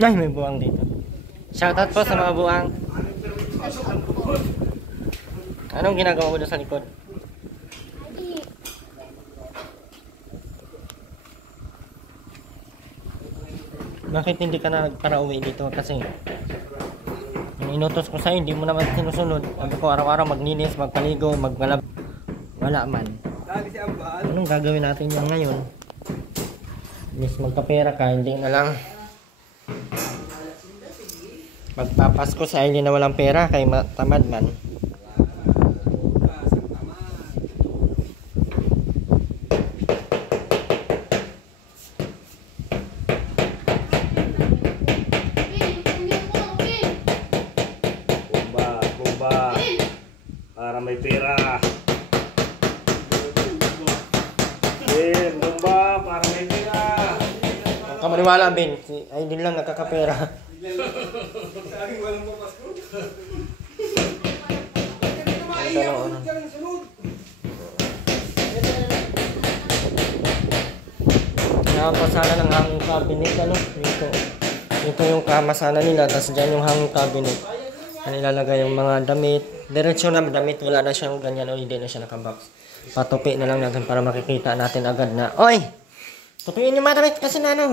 Ay, may buwang dito. Shoutout po sa mga buwang. Anong ginagawa mo doon sa likod? Bakit hindi ka na nagpara-uwi dito? Kasi yung inutos ko sa'yo, hindi mo naman sinusunod. Sabi ko araw-araw maglinis, magpaligo, magmalab. Wala man. Anong gagawin natin yan ngayon? Miss magkapera ka, hindi na lang magpapasko sa Aileen na walang pera kay tamad man. Kumba para may pera. Kumba para may pera. Huwag ka maniwala, Ben. Si Aileen lang nakakapera. Sa akin walang papasko. Nakapasala ng hanging cabinet, ano? Ito yung kamasana nila, tapos dyan yung hanging cabinet. Yan ilalagay yung mga damit. Diretsyo na damit, wala na siyang ganyan o hindi na siya nakabox. Patupi na lang natin para makikita natin agad na, oy! Tupiin yung mga damit kasi na ano.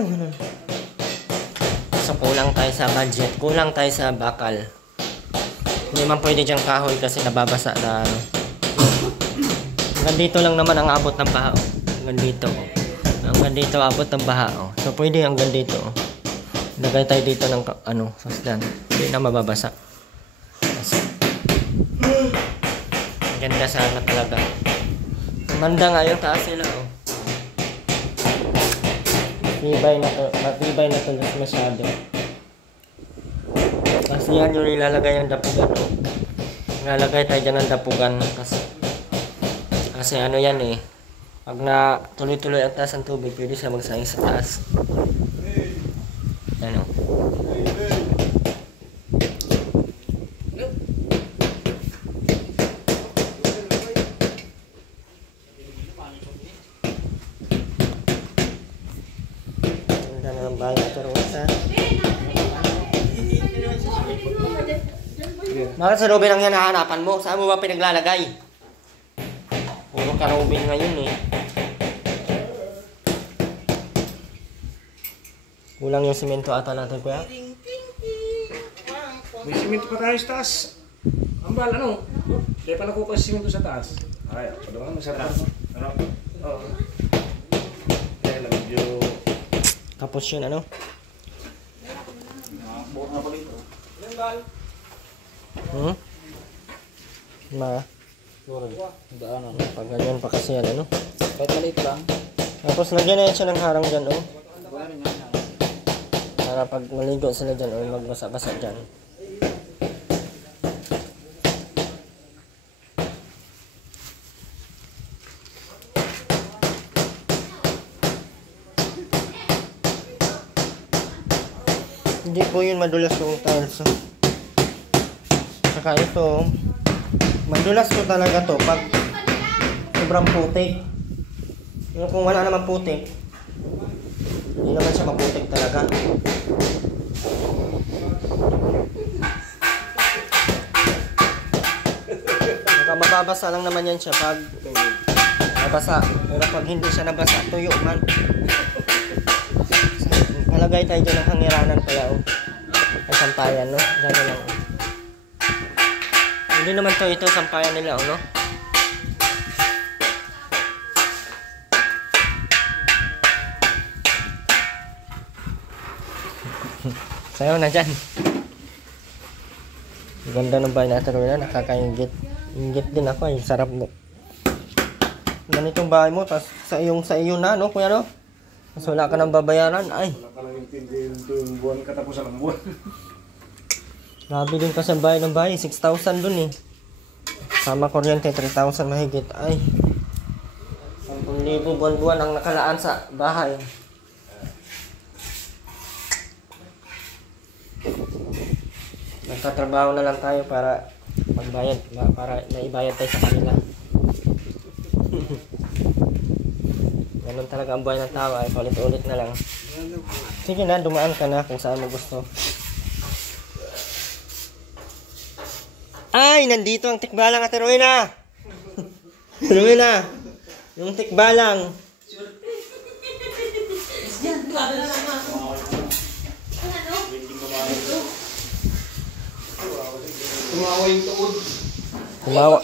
So kulang tayo sa budget, kulang tayo sa bakal. Hindi man pwede diyang kahoy kasi nababasa na ano. Hanggang dito lang naman ang abot ng baha. Hanggang dito. Hanggang dito abot ng baha. So pwede hanggang dito. Lagay tayo dito ng ano, sasdan. Hindi na mababasa. Ganda sana talaga. Manda nga yung taas nila. Matibay na to masyado. Kasi yan yung ilalagay yung dapugan. Ilalagay tayo dyan ng dapugan. Kasi ano yan eh. Pag na tuloy-tuloy ang taas ng tubig, pwede siya magsayang sa taas. Ano? Bahay na Rosa. Bakit sa Robin ang hinahanapan mo? Saan mo ba pinaglalagay? Puro ka Robin ngayon eh. Kulang yung simento ata natin, kuya. May simento pa tayo sa taas. Ang bala, ano? Kaya pa nakuha si simento sa taas. Ay, padawan mo sa taas. Ano? Oo. Kaya lang medyo... Tapos yun, ano? Buot na pa dito. Pag ganyan pa kasi yan, ano? Kahit maliit lang. Tapos lagyan na yan siya ng harang dyan, oh. Para pag maligo sila dyan, oh, magbasa-basa dyan. Hindi po yun madulas yung tiles. Saka ito, madulas ko talaga to pag sobrang putik. Yung kung wala naman putik, hindi naman siya maputik talaga. Mababasa lang naman yan siya pag nabasa. Pero pag hindi siya nabasa, tuyo man. Nalagay tayo dyan ng hangiranan pala, oh. Ay, sampayan, no? Gano'n lang, oh. Hindi naman to ito, sampayan nila, oh, no? Sayo na dyan. Ganda ng bahay natin, na nakakaingit. Ingit din ako, ay sarap mo. Ganitong bahay mo, tas sa iyo na, no, kuya, no? Mas wala ka nang babayaran, ay. Wala ka nang intindihin yung buwan, katapusan ng buwan. Grabe din kasi ang bayad ng bahay, 6,000 dun eh. Sama kuryente, 3,000 mahigit, ay. 10,000 buwan-buwan ang nakalaan sa bahay. Nagtatrabaho na lang tayo para magbayad, para naibayad tayo sa kanila. Ganun talaga ang buhay ng tao, ay paulit-ulit na lang. Sige na, dumaan ka na kung saan mo gusto. Ay, nandito ang tikbalang, Ate Rowena. Rowena, yung tikbalang. Tumawa yung tuod. Tumawa.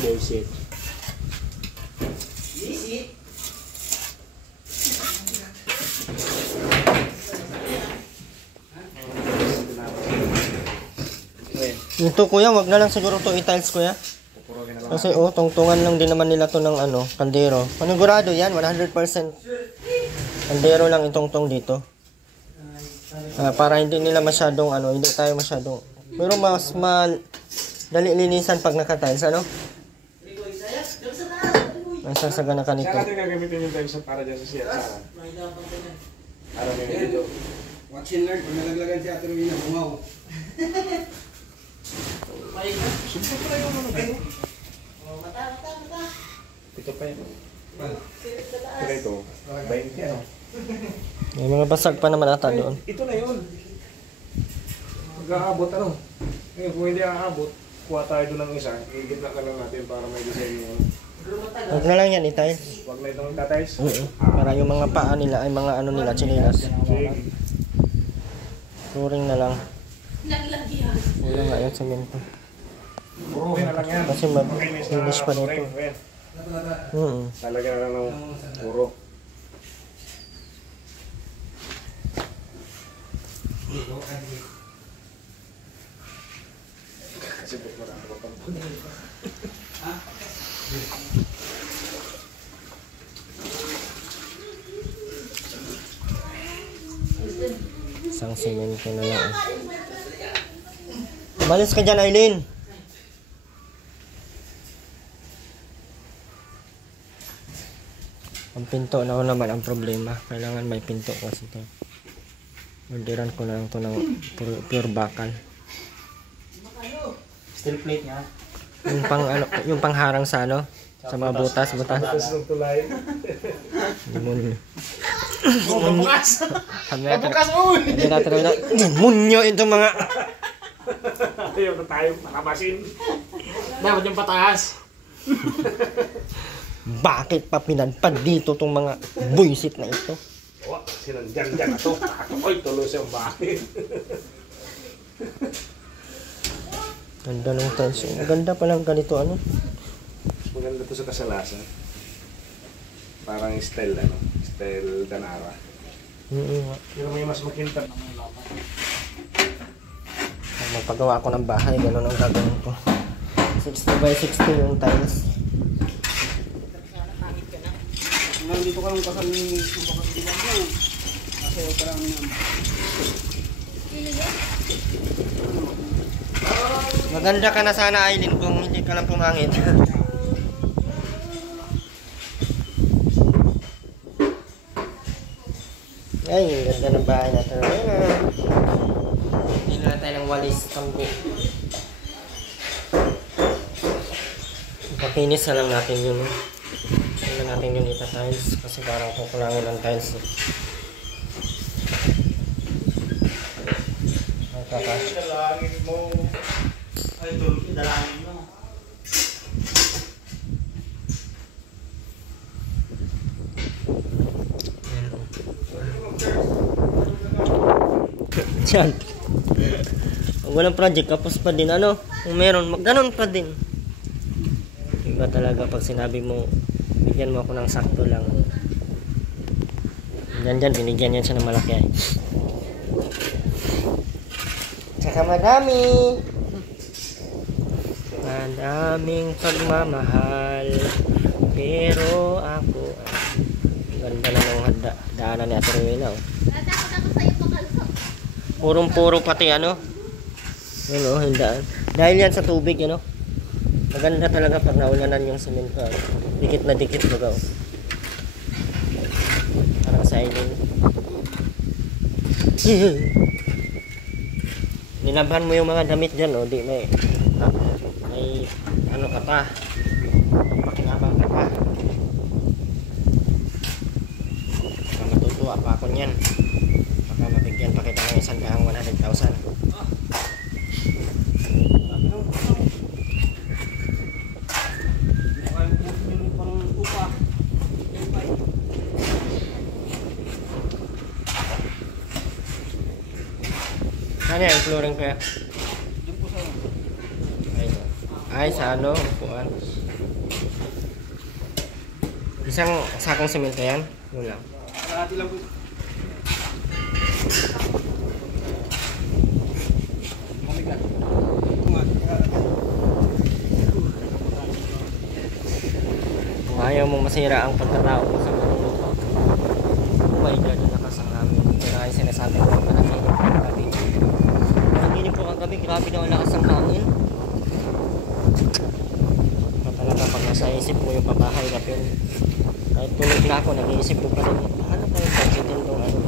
Bullshit. Ito kuya, wag na lang siguro to i-tiles kuya. Pupurugin na lang. Kasi tungtungan lang din naman nila to ng kaldero. Panigurado yan, 100%. Kaldero lang itungtong dito. Para hindi nila masyadong hindi tayo masyadong. Pero mas dali linisan pag naka-tiles, ano? Ang sasagana ka nito. Saan natin gagamitin yung tiles para dyan sa siya? Saan? Para may dito. Watch and learn. Pag nalaglagan si Ate Rowena, bumaw. Sumpa pala yung ano kayo. Ito pa yun. Ito ito. 20 ano? May mga basag pa naman ata doon. Ito na yun. Mag-aabot ano? Ngayon kung hindi aabot, kuha tayo doon ng isa. Igit na lang natin para may design yung ano. Huwag na lang yan i-tiles. Huwag na itong tatiles. Para yung mga paa nila ay mga nila, chinilas. Sige. Turing na lang. Wala nga yan, semento. Puruhin na lang yan. Kasi mag-finish pa dito. Talaga na lang ng puro. Kasi ba't marami ko pang Isang semento na lang. Malis ka dyan, Aileen. Ang pinto na naman ang problema. Kailangan may pinto kasi ito. Orderan ko na lang ito ng pure bakal. Steel plate nga. Yung pangharang sa sa mga butas. Tapos ng tulay. Demonyo. Bukas! Bukas Bukas mo! Demonyo itong mga... Ayaw na tayo makabasin. Dapat yung pataas. Bakit pa pinadpad dito itong mga buisit na ito? Wah, sinandyan-dyan na to. Ako'y tuloy siyang bahay. Ganda ng tiles. Ganda palang ganito Maganda to sa kasalasan. Parang style style Danara. Pero may mas makintab. Magpagawa ako ng bahay, gano'n ang gagawin ko. 60 by 60 yung tiles. Nandito ka lang kasal ni Sumpakasilan mo. Kasi parang Maganda ka na sana, Aileen, kung hindi ka lang pumangit. Ay, ganda ng bahay natin. Hindi na tayo ng walis kambi. Ipakinis na lang natin yun. Hindi na natin yun ita-tiles kasi parang kukulangin ang tiles. Magkakash. Dalangin mo. ay doon, dalangin mo. Diyan. Kung walang project, kapos pa din. Kung meron, ganon pa din. Iba talaga pag sinabi mo, bigyan mo ako ng sakto lang. Dyan, binigyan yan siya ng malaki. Tsaka madami. Madaming pagmamahal. Pero ako, ganda na ng daanan ni Ate Rowena. Purong-puro pati yung daan. Dahil yan sa tubig, maganda talaga pag naulanan yung semento. Dikit na dikit lugaw. Parang sa island. Nilabhan mo yung mga damit dyan, di may may ano ka pa. Pakinabang ka pa. Baka matutuwa pa ako niyan. Baka mabigyan pa kita ng 100,000. Ano yung flooring ko yan? Ay, sa ano? Upuan. Isang sakong semento yan? Yun lang. Kalahati lang po. Mabigat. Kung ayaw mong masira ang pagkatao mo sa magluluto. Oh my God, yung lakas ang namin. Yun ang sinasabi ko ang panaginip ko kagabi. Panaginip ko kagabi, grabe daw ang lakas ng hangin. Talaga pag nasa isip mo yung pabahay na pin. Kahit tulog na ako, nag-iisip ko pa rin, paano tayo budgetin itong ano?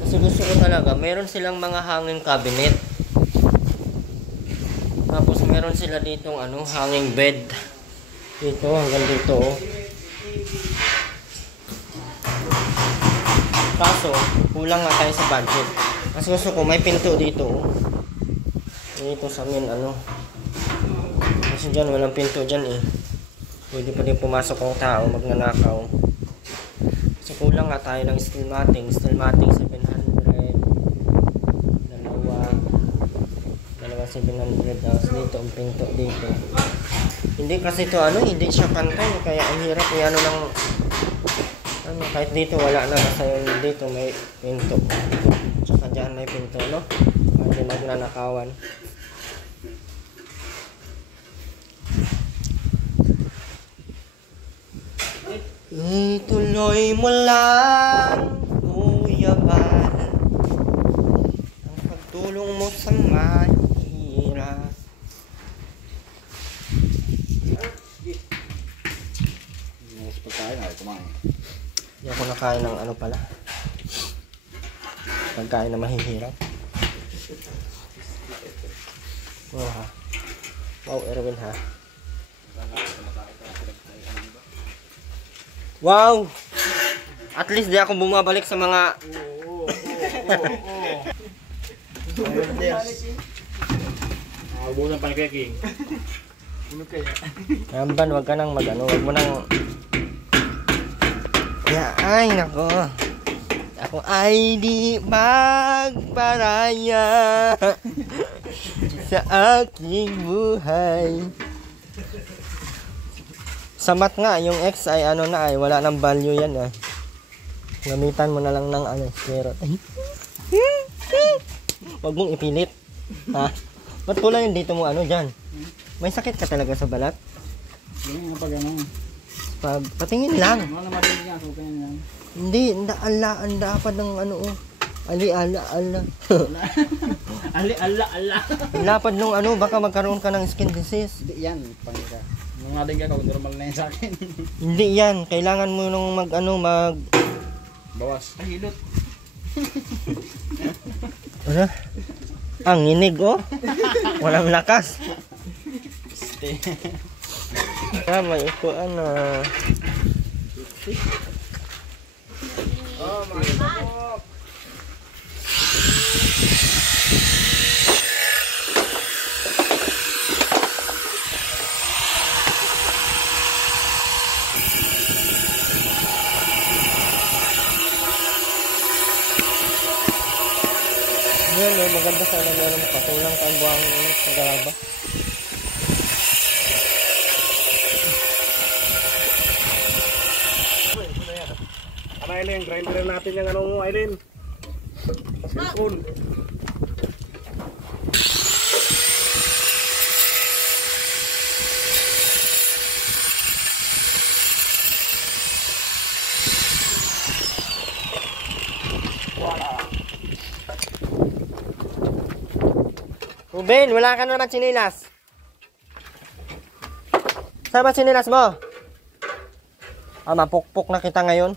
Kasi gusto ko talaga, meron silang mga hanging cabinet. Tapos meron sila ditong ano, hanging bed. Dito, hanggang dito. Oh. Kaso, kulang nga tayo sa budget. Kasi gusto ko, may pinto dito. Oh. Dito sa amin, ano. Kasi dyan, walang pinto dyan eh. Pwede pa din pumasok ang tao, magnanakaw. So kulang nga tayo ng steel matting. Steel matting 700. Dalawa 700. Tapos dito, ang pinto dito. Hindi kasi ito ano, hindi siya pantay. Kaya ang hirap yung ano ng... Ano, kahit dito wala na. Basta yung dito may pinto. Tsaka dyan may pinto, no? Hindi magnanakawan. Ituloy mo lang, Kuya Bal, ang pagtulong mo sa mahirap. Mas pagkain ay kumain. Hindi ako nakain ng ano pala, pagkain na mahihirap. Wow ha. Wow, Erwin ha. Wow! At least di ako bumabalik sa mga... Ubusan pa ni Kuya King. Ramban, wag ka nang mag-ano, wag mo nang... Ay, nako. Ako ay di magparaya sa aking buhay. Sa math nga, yung x ay ano na ay, wala nang value yan eh. Gamitan mo na lang ng ano, square root. Wag mong ipilit. Ha? Ba't pula yung dito mo ano dyan? May sakit ka talaga sa balat? Yung nga pag ano. Pag, patingin lang. Ano naman din niya, so ganyan lang. Hindi, ang dapat ng ano oh. Ali, ala. Ali, ala. Ang lapad nung ano, baka magkaroon ka ng skin disease. Hindi yan, pangita. Mga din ka, normal na yan sa akin. Hindi yan, kailangan mo nung mag Bawas. Ay, hilot. Ano? Ang inig oh. Walang lakas. May upuan na. Oh, mga kapok. Yan oh, maganda sana meron pa. Kulang tayong buhang init sa garaba. Ano Aileen, grinder natin yung ano mo Aileen. Cellphone. Ruben, wala ka na naman sinilas. Saan ba sinilas mo? Mapukpok na kita ngayon.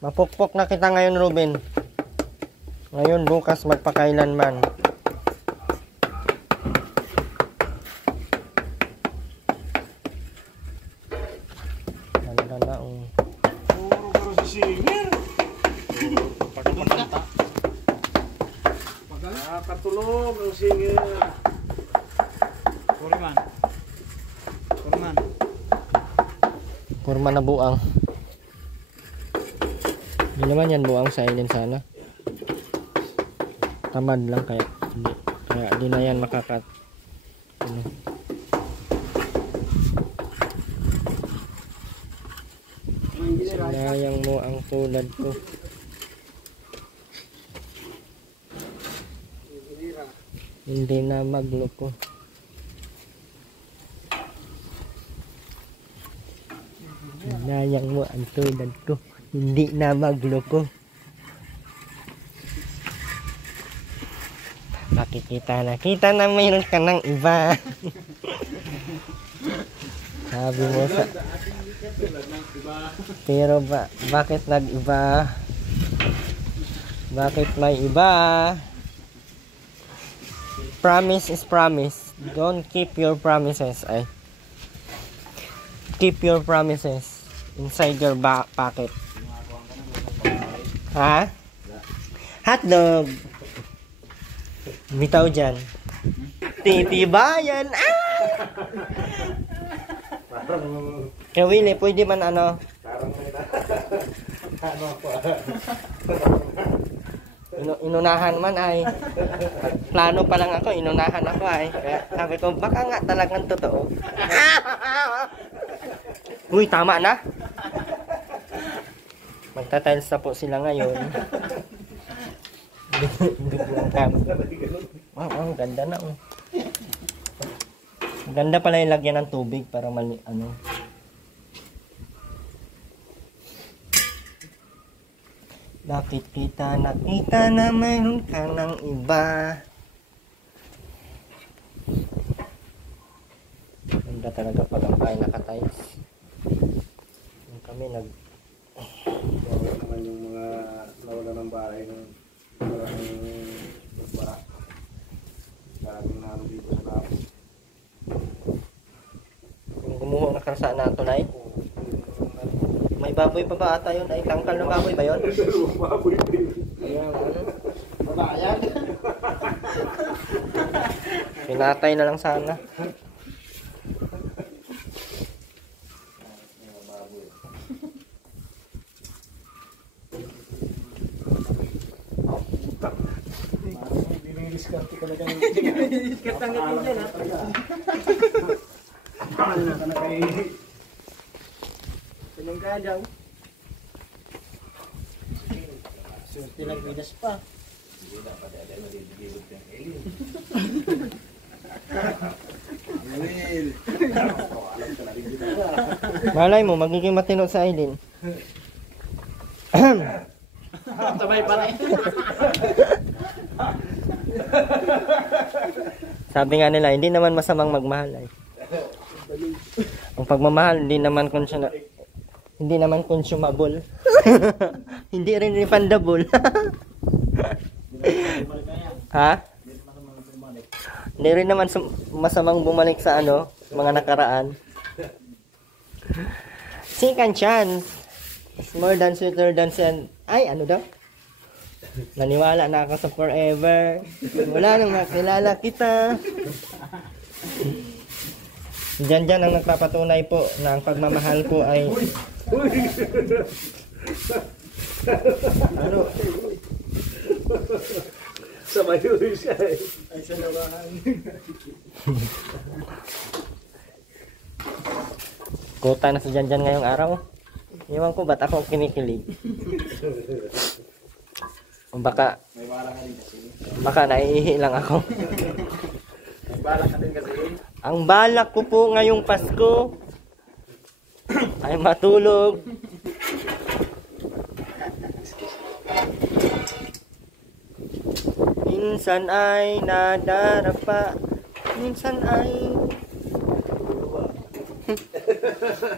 Mapukpok na kita ngayon, Ruben. Ngayon, bukas, magpakailanman. Ganda na, oh. Puro si Singer. Pagkakanta. Nakakatulog ang Singer. Kuriman. Kuriman. Kurma na buang. Hindi naman yan buang sa ilin sana. Tamad lang kaya di na yan makakat. Ano. Sinayang mo ang tulad ko. Hindi na magloko. Sinayang mo ang tulad ko. Hindi na magloko. Makikita na. Kita na mayroon ka ng iba. Sabi mo sa... Pero bakit nag-iba? Bakit may iba? Promise is promise. Don't keep your promises. Ay. Keep your promises inside your pocket. Ha? Hotdog. Bitaw dyan. Titibayan. Ah! Kaya Willie, pwede man ano? Inunahan man ay. Plano pa lang ako, inunahan ako ay. Kaya sabi ko, baka nga talagang totoo. Uy, tama na. Magta-tiles na po sila ngayon. Wow, ang ganda na oh. Ganda pala yung lagyan ng tubig para ano. Bakit kita nakita na mayroon ka ng iba? Ganda talaga pag ang bahay nakatiles. Yung kami Wala naman yung mga nawala ng bahay ng bara. Laging namin dito sa lapos. yung gumuho na karasaan na ito na eh. May baboy pa ba ata yun? Ay, tangkal ng baboy ba yun? Baboy din. Ayan, ano? Babayan. Pinatay na lang sana. Dinidiskarte ko na dyan. Dinidiskarte ang ngipin dyan, ha? Sinong ka dyan? Swerte lang bidas pa. Malay mo, magiging matino sa Aileen. Sabay pa rin. Sabi nga nila, hindi naman masamang magmahal ay. Ang pagmamahal, hindi naman consumable. Hindi rin refundable. Ha? Hindi rin naman masamang bumalik sa ano, mga nakaraan. Second chance. It's more than sweeter than sand. Ay, ano daw? Naniwala na ako sa forever. Wala nang makilala kita. Diyan ang nagpapatunay po na ang pagmamahal ko ay... Ano? Sabay yun siya eh. Ay, sa labahan. Kuta na si Janjan ngayong araw. Iwan ko ba't ako kinikilig? Baka naiihi lang ako. May balak ka din kasi. Ang balak ko po ngayong Pasko ay matulog. Minsan ay nadarapa, minsan ay...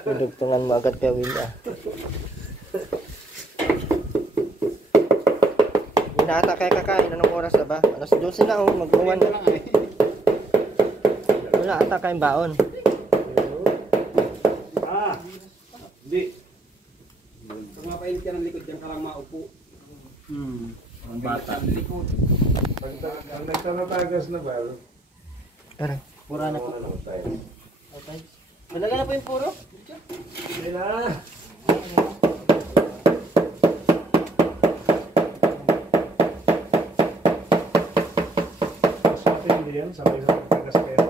Dudugtungan mo agad kay Will ah. Hindi na ata kayo kakain. Anong oras na ba? Alas 12 na oh. Mag-uwan na. Wala ata kayong baon. Hindi. Pag mapainit ka ng likod, diyan ka lang maupo. Ang bata. Ang nagtanatagas na ba? Tara. Pura na po. Okay. Malaga na po yung puro? Hindi na. Sa atin hindi yan. Sabay sa pagtagas kayo.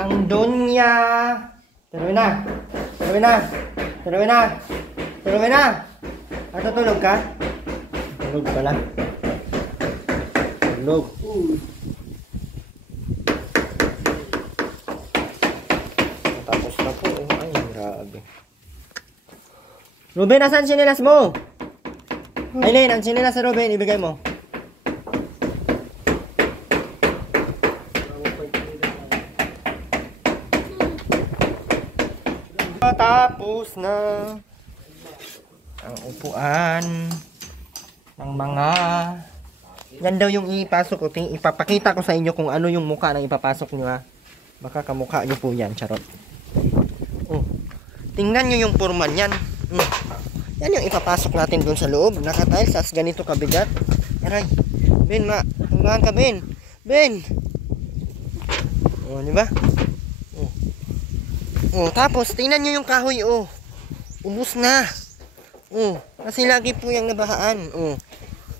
Ang Donya. Tuloy na. Tuloy na. Tuloy na. Tuloy na. Natutulog ka? Tulog pala. Tulog. Tapos na po. Ay, grabe. Ruben, asan sinilas mo? Aileen, ang sinilas sa Ruben, ibigay mo. Tapos na ang upuan ng mga yan daw yung ipasok ko. Ipapakita ko sa inyo kung ano yung mukha na ipapasok nyo ha. Baka kamukha nyo po yan, charot. Oh. Tingnan nyo yung purman yan. Yan yung ipapasok natin dun sa loob. Nakatiles, as ganito kabigat. Aray, Ben, hanggang ka, Ben. Ben! Oh, di ba? Oh, tapos tingnan nyo yung kahoy, oh. Ubos na. Oh, kasi lagi po yung nabahaan. Oh.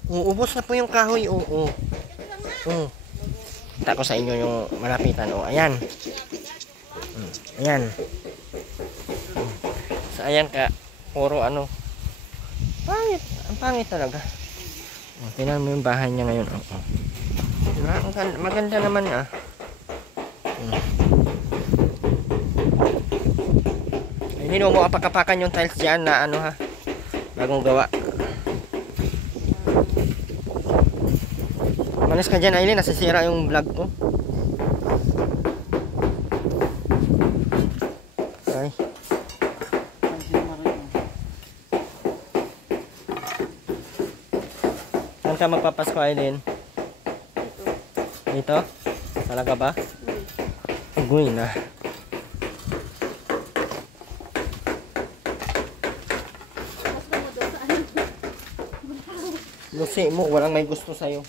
Oh, ubos na po yung kahoy, oh. Oh. Oh. Kita ko sa inyo yung malapitan, oh. Ayan. Ayan. So, ayan ka. Puro ano. Pangit. Ang pangit talaga. Oh, tingnan mo yung bahay niya ngayon, oh. Diba? Maganda naman, ah. Hindi mo apakapakan yung tiles dyan na ano ha. Bagong gawa. Manis ka dyan, Aileen. Nasisira yung vlog ko. Ay. Saan ka magpapasko, Aileen? Dito? Talaga ba? Agoy na. Lusi mo, walang may gusto sa'yo.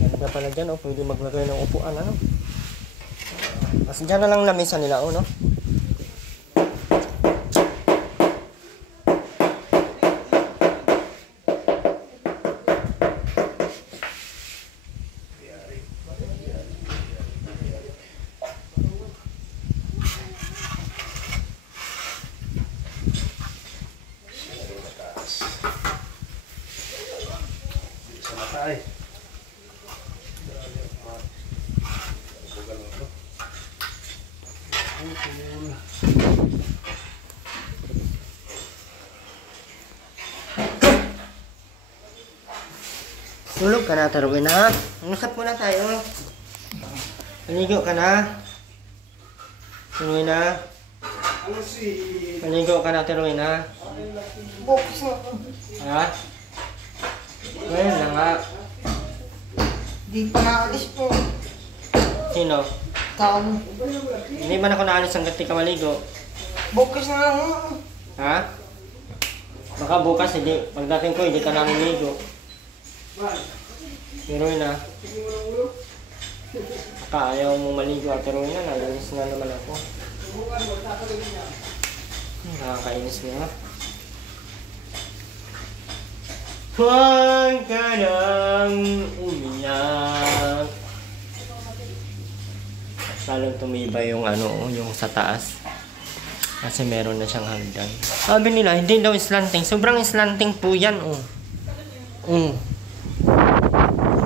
Ganda pala dyan, oh. Pwede maglagay ng upuan, ano? Kasi dyan na lang lamesa nila, oh, no? Ay. Tulog ka na, Tarwin, ha? Usap muna tayo. Paligo ka na. Tarwin, ha? Paligo ka na, Tarwin, ha? Ha? Ngayon na nga. Di pa naalis po. Sino? Taon. Hindi man ako naalis hanggang di ka maligo. Bukas na lang. Ha? Baka bukas, hindi. Pagdating ko, hindi ka namin ligo. Pero na. Baka ayaw mo maligo at pero na. Nalalis na naman ako. Nakakainis na. Huwag ka nang umiyak. Lalong tumibay yung ano, yung sa taas. Kasi meron na siyang hagdan. Sabi nila, hindi daw slanting. Sobrang slanting po yan, oh.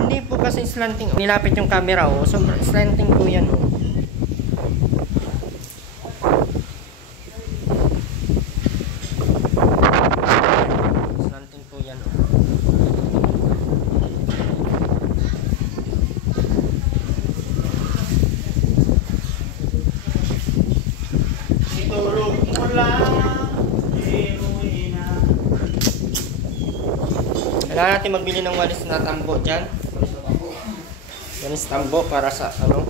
Hindi po kasi slanting. Nilapit yung camera, oh. Sobrang slanting po yan, oh. Kailangan natin magbili ng walis na tambo dyan. Walis tambo para sa ano.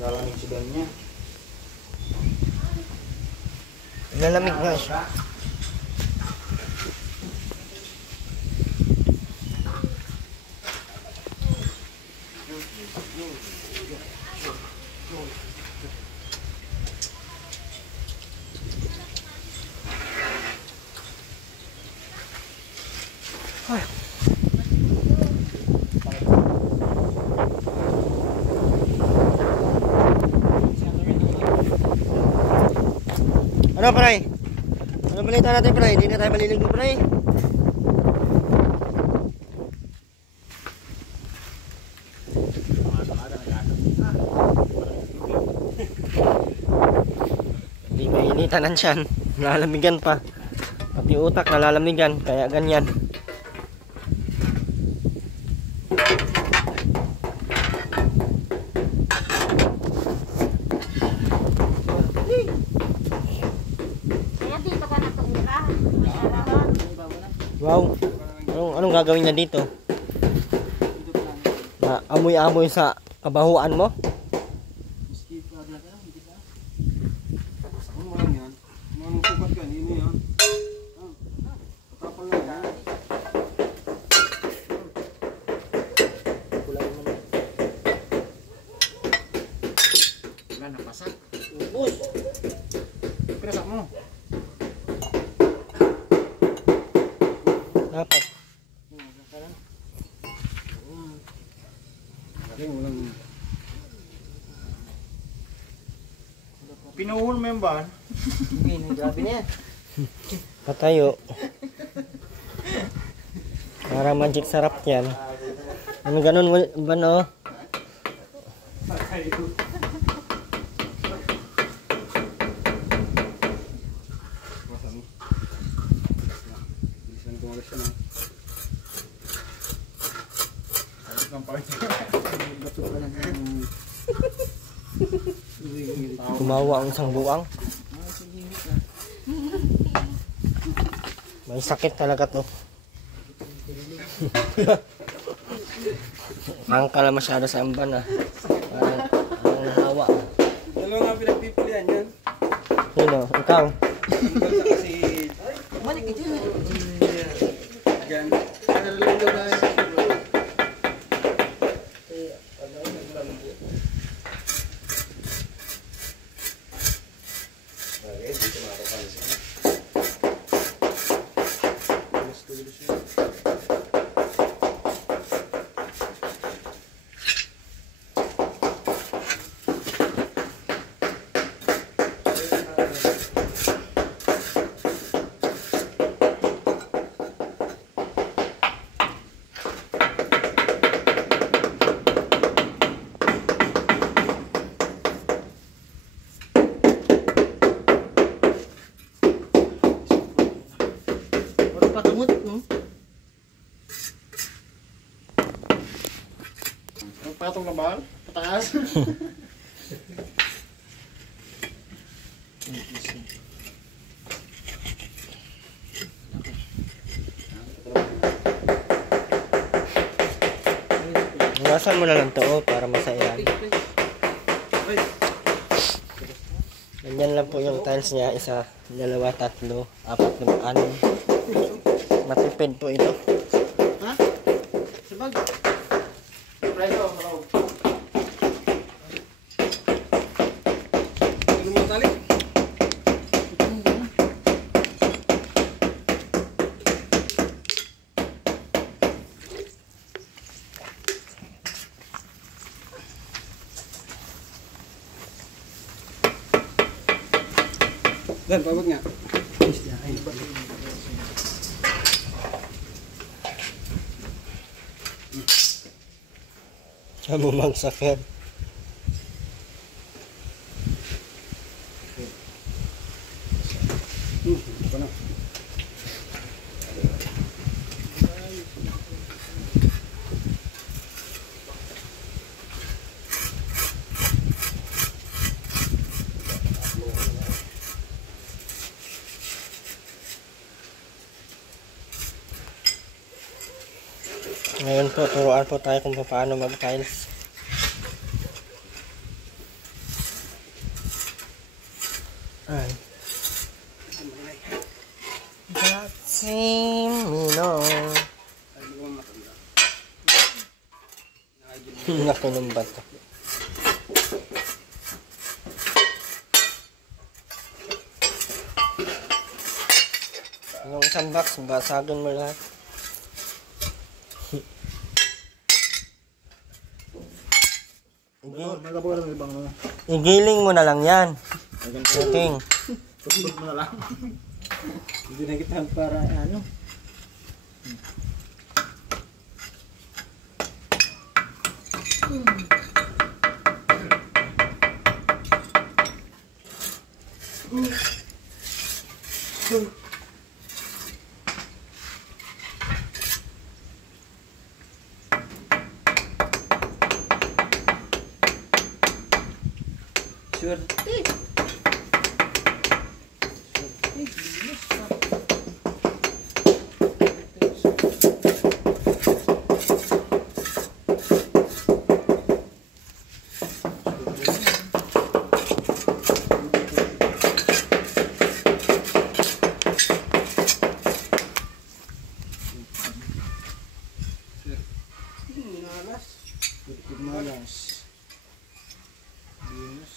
Lalamig si Dan niya. Lalamig nga siya. Ano, Pray? Ano balita natin, Pray? Hindi na tayo maliligo, Pray. Hindi mainita na siyan. Nalalamigan pa. Pati utak nalalamigan. Kaya ganyan. Wow. Anong gagawin niya dito? Na amoy-amoy sa kabahuan mo? Ano mo lang yan? Mga sukat ka, hindi yan. Katapal lang yan. Wala na pasak. Ubus. Pinasak mo. Dapat. Pinuhol mo yung ba? Grabe na yan. Patayo. Para magic sarap yan. Ano ganun ba no? Gumawa ang isang buwang. May sakit talaga to. Mangkala masyado sa amban ah. Parang hawa. Dalawa nga pinagpipilian yan. Sino? Ikaw? Kasi... Malik ka dyan. Yan. Nalalaw na ba? Pakamot, no? Ang patong na ba? Pataas? Iwasan mo na lang to oh, para masairan. Ganyan lang po yung tiles niya. Isa, dalawa, tatlo, apat, lima, anim. Matipid po ito. Ha? Sabag. Preso, hello. Ano mo tali? Dan, pabot nga. Siya bumagsak yan. Ito na. Ngayon po, turuan po tayo kung paano mag-tiles. Ay. Gatsimino. Nakulong ba ito? Yung isang box, basagin mo lahat. Igiling mo na lang yan. Okay. Tutulog mo na lang. Hindi na kita para ano. Swerte. Malas. Venus.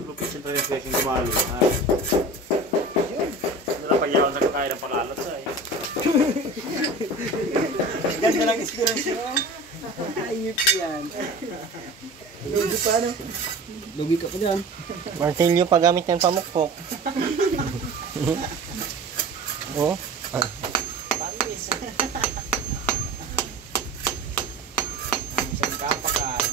Location tayo yung flashing gumalo. Nalapagyawan sa kakain ng palalot sa Ganda lang inspirasyon. Ayop yan. Lugi pa ano? Lugi ka pa dyan. Martilyo pa gamit yan pamukpok. Oh. Pangis. Ang isang kapakan.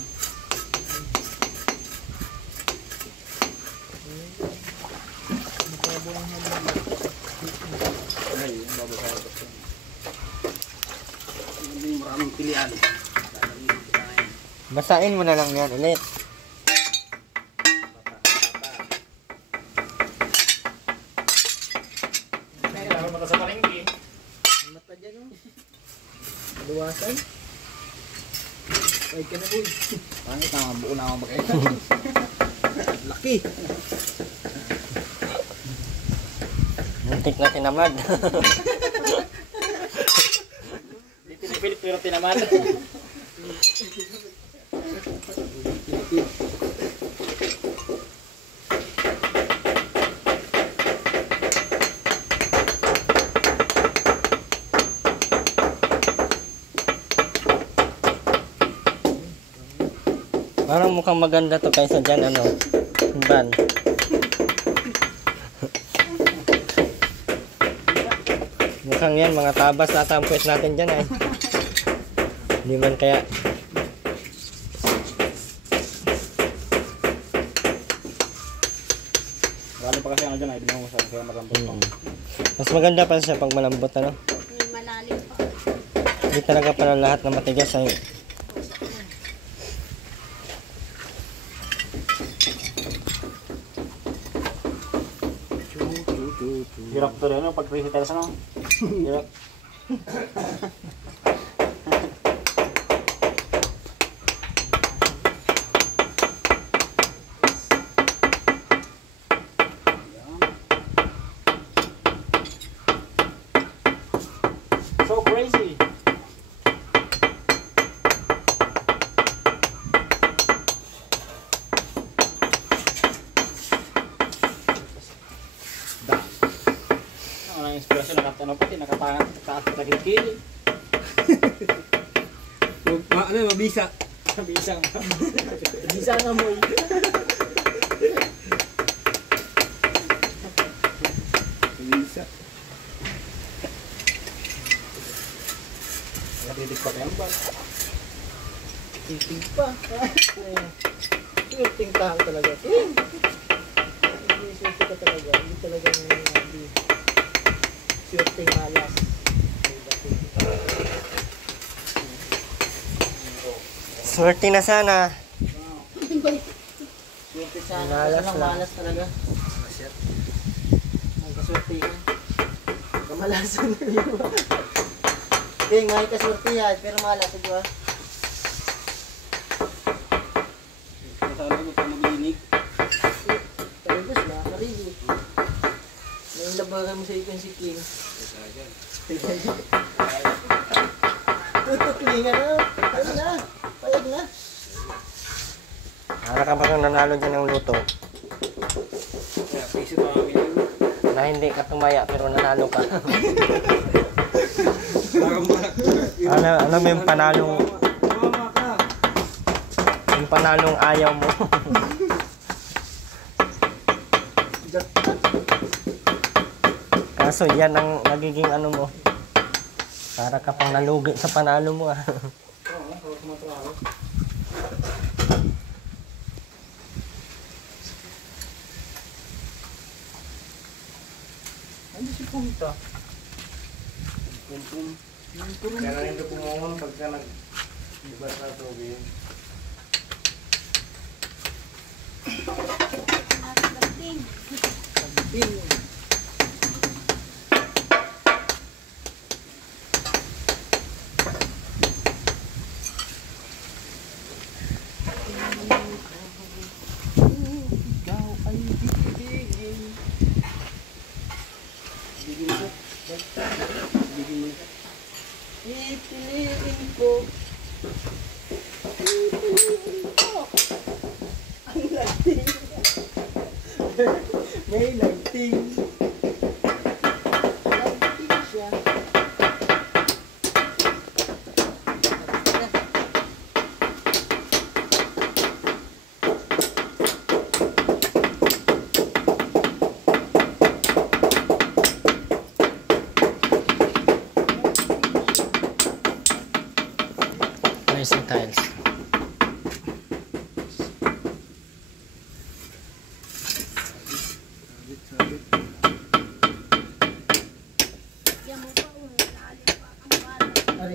ay, babasaya ko siya. Hindi maraming pilihan. Basain mo na lang yan ulit. Kailangan mata sa palengke. Mata dyan oh. Luwasan. Ay ka na boy. Pangit na buo na ako makita. Laki. Muntik na tinamad. Hindi tinipilit pero tinaman. Parang mukhang maganda to kaysa dyan, ano, ban. Mukhang yan, mga tabas ata ang puwet natin dyan ay. Hindi man kaya. Marami pa kasi ang dyan ay, hindi mo masabi kaya malambot pa. Mas maganda pa siya pag malambot, ano. May malalim pa. Hindi talaga pala lahat na matigas ay. Hirap to rin, pag pre-hitter sa no? Hirap. So crazy. Ang inspirasyon nakatano pati nakataas pa kili. Ano, mabisa. Bisang. Bisa nga mo. Bisa. Natitig pa kayo ba? Titig pa. Swerte tao talaga. Hindi swerte ka talaga. Hindi talaga hindi. Swerte malas. Swerte na sana. Umpisa na Malas lang, lang. malas talaga. Ang kasortihan. Kamalasan na yun. Okay, may kasortihan, pero malas ito ah. Kasama mo sa maglinig. Talagos na, karili. May labaran mo sa ikon si King. Tutuklingan na. Payag na. Payag na. Para ka bang nanalo dyan ng luto. Kaya piso pa kami yun. Na hindi ka tumaya pero nanalo ka. ano mo yung panalong, Mama ka. yung panalong ayaw mo. Kaso yan ang nagiging ano mo. Para ka pang nalugi sa panalo mo ah. Oo, hawak mo ito ako. Ano si Punta? Kaya na hindi pumungon pagka nag-ibas na tubig. Bin. Ikaw ay bibigin. Bibigin ko. Bibigin mo. Pipiliin ko. Pipiliin ko. Ang lating. May lating. Lating siya. Nice and tiles. Ari.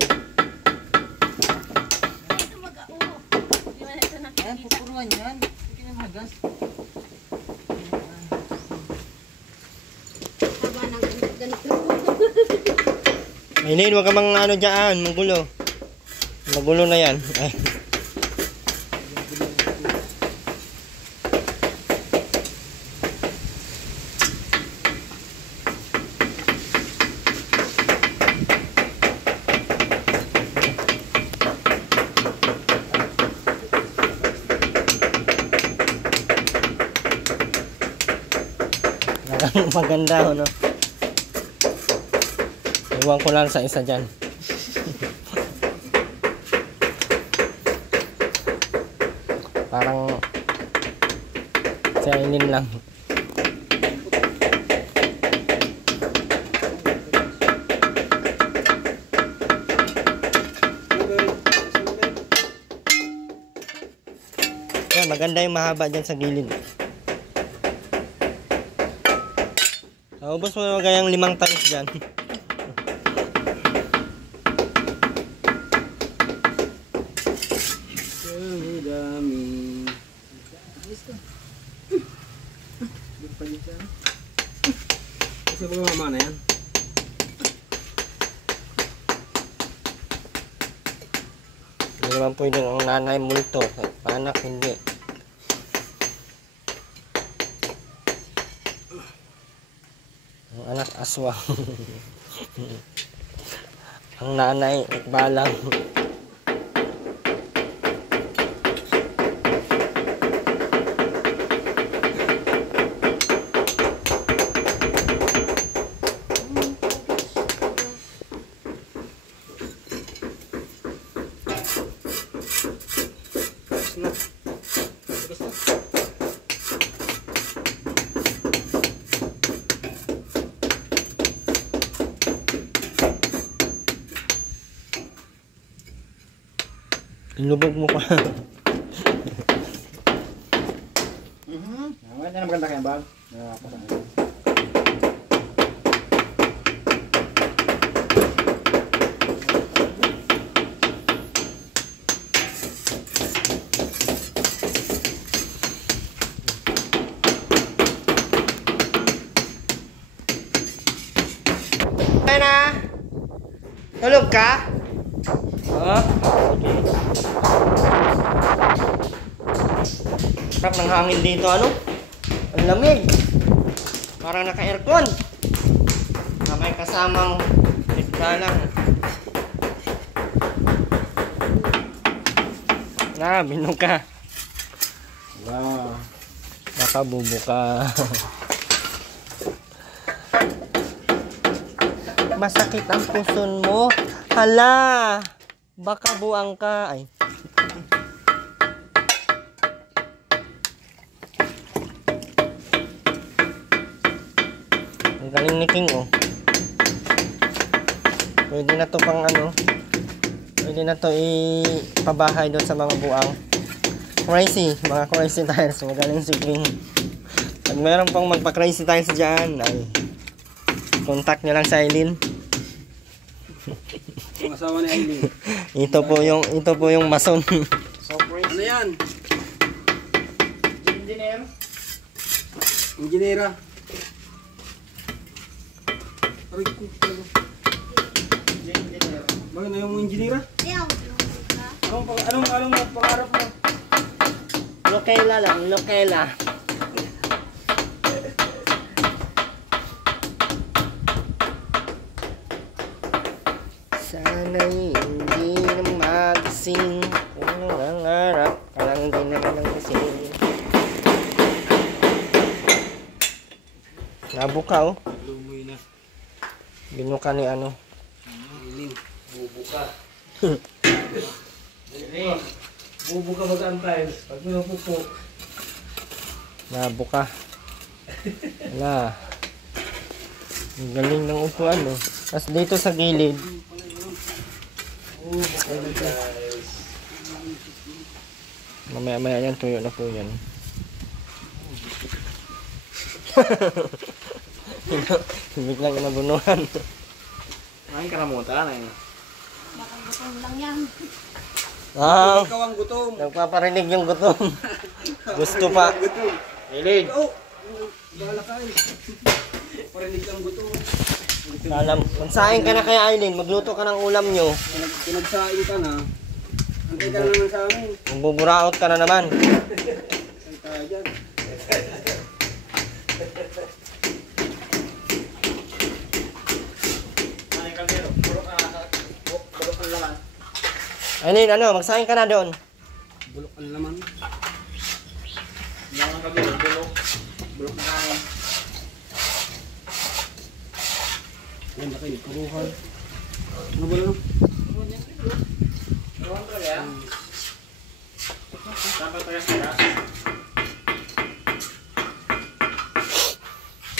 Ayan, pupuruan yan. Hindi na magas. Maylin, wag ka mang ano dyan, magulo. Magulo na yan. Ay. Maganda no. Iwan ko lang sa isa dyan. Parang kainin lang. Yan, maganda yung mahaba dyan sa gilid. Ubos mo na gayang 5 times dyan. Dami. Kasi mga mama na yan. Hindi naman pwede ang nanay multo. Anak hindi. Ang anak aswang. Ang nanay ikbalang. Ilubog mo pa. Yan ang maganda kaya bal. Sarap ng hangin dito, ano? Ang lamig. Parang naka-aircon. Na may kasamang tigdalang. Binog ka. Wow. Baka bubuka. Masakit ang puson mo. Hala! Baka buang ka. Ay. Ang galing ni King, oh. Pwede na to pang ano. Pwede na to ipabahay doon sa mga buang. Crazy. Mga crazy tires. Magaling si King. Pag meron pang magpa-crazy tires dyan, ay contact nyo lang sa Eileen. Ang asawa ni Aileen. ito po yung mason. So crazy. Ano yan? Engineer. Engineera. Aray ko. Bakit na yung engineera? Anong pangarap mo? Lokela lang, lokela. Sana'y hindi na magising. Kung nangarap ka lang din naman ang gising. Nabuka, oh. Lumoy na. Binuka ni ano. Aileen. Bubuka. Bubuka mag-antay. Pag minupupo. Nabuka. Wala. Ang galing ng upuan, oh. Tapos dito sa gilid. Mamaya-maya yan, tuyo na po yan. Biglang inabunuhan. Ay, karamutan eh. Baka gutom lang yan. Wow! Ikaw ang gutom. Nagpaparinig yung gutom. Gusto pa. Gutom. Eileen. Oh! Bahala ka eh. Parinig ang gutom. Magsaing ka na kay Eileen, magluto ka ng ulam nyo. Pinagsain ka na. Antay ka na naman sa amin. Magbuburaot ka na naman. Antay tayo dyan. Ay, kaldero. Bulok ang laman. Eileen, ano, magsaing ka na doon. Bulok ang laman. Laman ang kaldero. Bulok na hangin. Yan na kayo. Karuhan. Ano ba lang? Ewan ko yan. Sampai tayo sa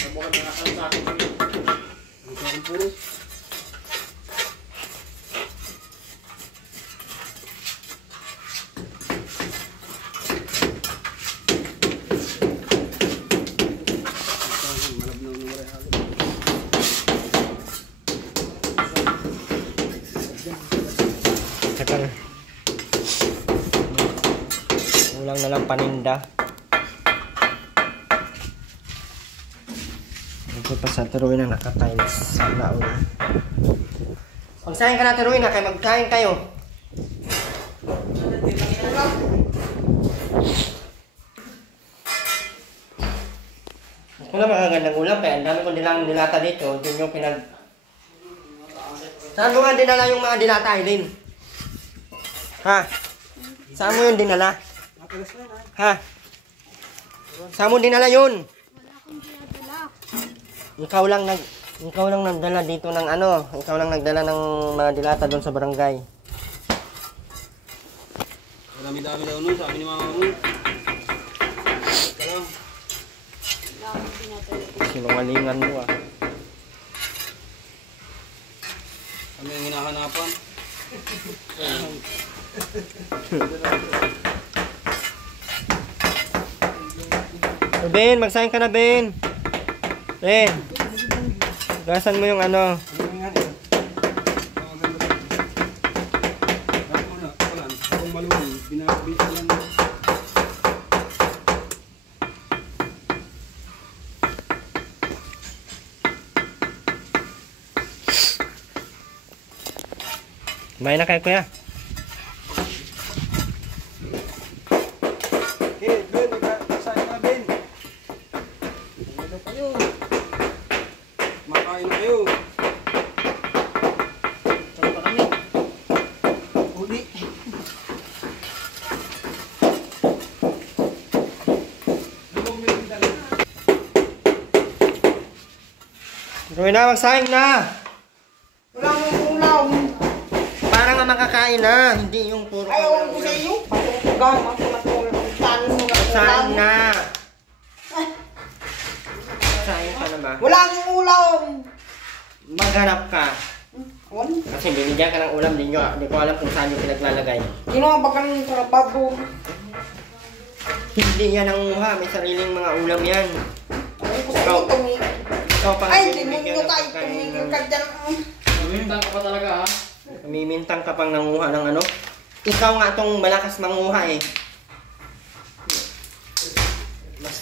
Nabukan na nakal sa akin. Ang sakong puros. Malabnaw ng marehalo. Saka ulang na lang paninda. Ito pa sa turuin na naka-tiles. Sana ulo. Magsaing ka na turuin na kayo, magsaing kayo. Wala magagandang ulam kaya ang dami ko nilang dilata dito. Doon yung pinag... Saan mo nga dinala yung mga dilata, Eileen? Ha? Saan mo yun dinala? Ha? Saan mo dinala yun? Wala akong ginadala. Ikaw lang nagdala dito ng ano, ikaw lang nagdala ng mga dilata doon sa barangay. Dami-dami daw nun, sabi ni mama mo. Kalang. Wala akong ginadala. Sinungalingan mo ah. Kami ang hinahanapan. Ben, magsaing ka na, Ben. Ben. Gasan mo yung ano. Ano nga yan? Ako muna, wala. Akong maluwan, binabita lang. Kumain na kayo, kuya. Okay, Ben, Rowena, magsaing na! Wala mong ulam. Para nga makakain na, hindi yung puro Ayaw ko sa iyo. Patutugan ako matulog. Tanin mo ng Magsaing ulam. na! Magsaing ka na ba? Wala mong ulam. Maghanap ka. Wala. Kasi binigyan ka ng ulam, di ko alam kung saan yung pinaglalagay. Ginawabakan ng trabaho. Hindi yan ang uha, may sariling mga ulam yan. Ay, gusto ko tumigil. Ikaw pa Ay, bibigyan demonyo ng ka. pagkain Tumigil ng- ka dyan. Bintang ka pa talaga ha? Namimintang ka pang nanguha ng ano? Ikaw nga tong malakas manguha eh.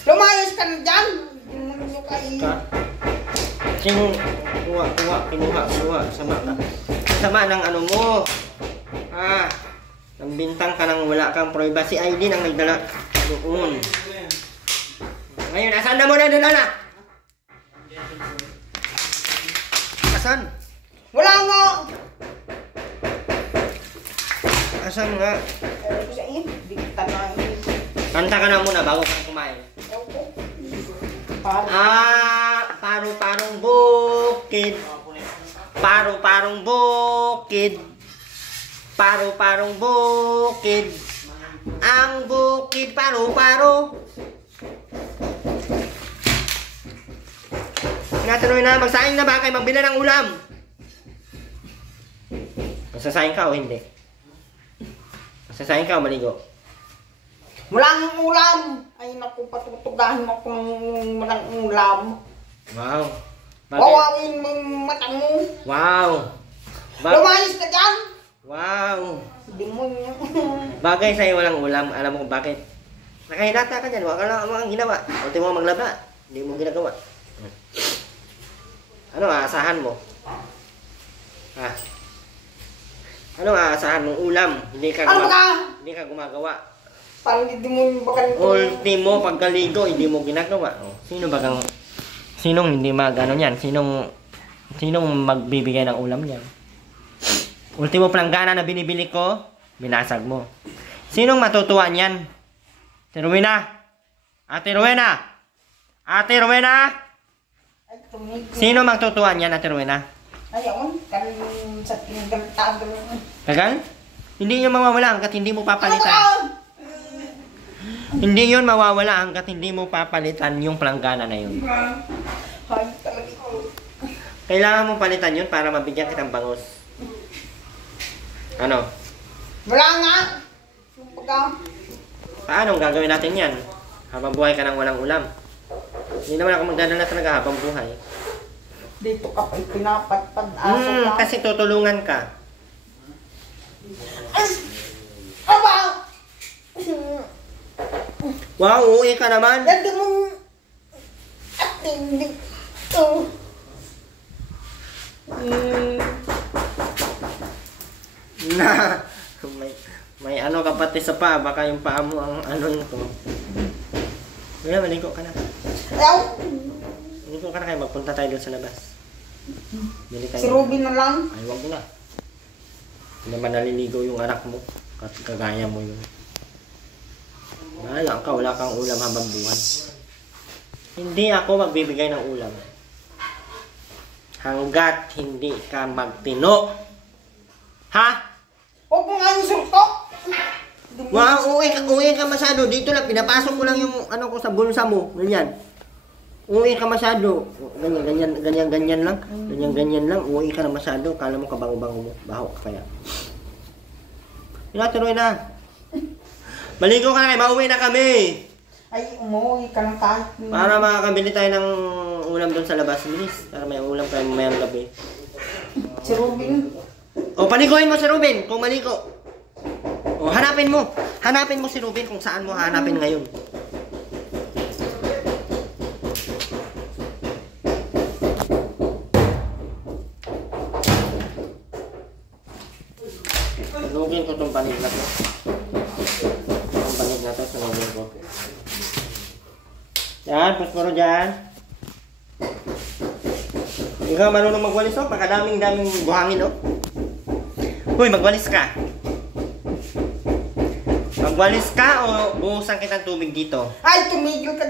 Lumayos ka na dyan. Demonyo ka eh. Ka? Kinuha. Sama ka. Sama ng ano mo. Nambintang ka nang wala kang prueba. Si Aiden ang nagdala doon. Ngayon, asan na mo na dinala? Asan? Wala nga. Asan nga? Ayaw ko sa iyo. Bigtan na eh. Kanta ka na muna bago ka kumain. Ayaw ko. Parang. Paru-parong bukid. Paru-parong bukid. Paru-parong bukid. Ang bukid paru-paro. Tinatanong na, magsaing na ba kayo? Magbila ng ulam. Magsasaing ka o hindi? Magsasaing ka o maligo? Wala nang ulam. Ay naku, patutugahin ako ng walang ulam. Wow. Wawawin mo yung mata mo. Wow. Lumayos ka dyan. Wow. Demonyo. Bagay sa'yo walang ulam. Alam mo kung bakit? Nakahinata ka dyan. Wala ka lang ang ginawa. Ulti mo maglaba. Hindi mo ginagawa. Ano aasahan mo? Ano aasahan mong ulam? Hindi ka Ano ba? hindi ka gumagawa. Parang di demonyo ba kanito? Ultimo pagkaligo, hindi mo ginagawa. Oh, sinong hindi magano niyan? Sinong magbibigay ng ulam niyan? Ultimo planggana na binibili ko, binasag mo. Sinong matutuwa niyan? Ate Rowena? Ate Rowena? Ate Rowena? Ay, tumigil. Sino magtutuwa niyan, Ate Rowena? Ayaw, kanil sa tinagal-tagal. Tagal? Hindi yun mawawala hanggat hindi mo Ano ba? papalitan. Hindi yun mawawala hanggat hindi mo papalitan yung planggana na yun. Ay, talaga ko. Kailangan mo palitan yun para mabigyan kitang bangus. Ano? Wala nga. Pagka. Paano gagawin natin yan? Habang buhay ka nang walang ulam. Hindi naman ako magdadala talaga habang buhay. Dito ka pa'y pinapatpad aso lang. Kasi tutulungan ka. Aba! Wow, uuwi ka naman. Dati mong at hindi ito. Na, may ano ka pati sa paa. Baka yung paa mo ang ano nito. Wala, maligo ka na. Ayaw. Maligo ka na kayo. Magpunta tayo doon sa labas. Bili tayo. Si Ruby na lang. Ay, wag mo na. Hindi naman naliligo yung anak mo. Kagaya mo yun. Bahala ka, wala kang ulam habang buhay. Hindi ako magbibigay ng ulam. Hanggat hindi ka magtino. Ha? Huwag mo nga yung surtok. Wow, uwi ka masyado. Dito lang, pinapasok ko lang yung ano ko sa bulsa mo. Ganyan. Uwi ka masyado. Ganyan lang. Ganyan lang. Uwi ka na masyado. Kala mo kabango-bango mo. Baho ka kaya. Tuloy na. Maligo ka na kayo. Mauwi na kami. Ay, umuwi ka ng kahit. Para makakabili tayo ng ulam doon sa labas. Bilis. Para may ulam tayo mamayang gabi. Si Ruby. O, paliguin mo si Ruben kung maligo. O, hanapin mo. Hanapin mo si Ruben kung saan mo hanapin ngayon. Sunugin ko itong panig na to. Itong panig na to, sunugin ko. Yan, pusporo dyan. Ikaw marunong magwalis o? Makadaming buhangin o. Uy, magwalis ka. Magwalis ka o buhusan kitang tubig dito? Ay, tumigil ka.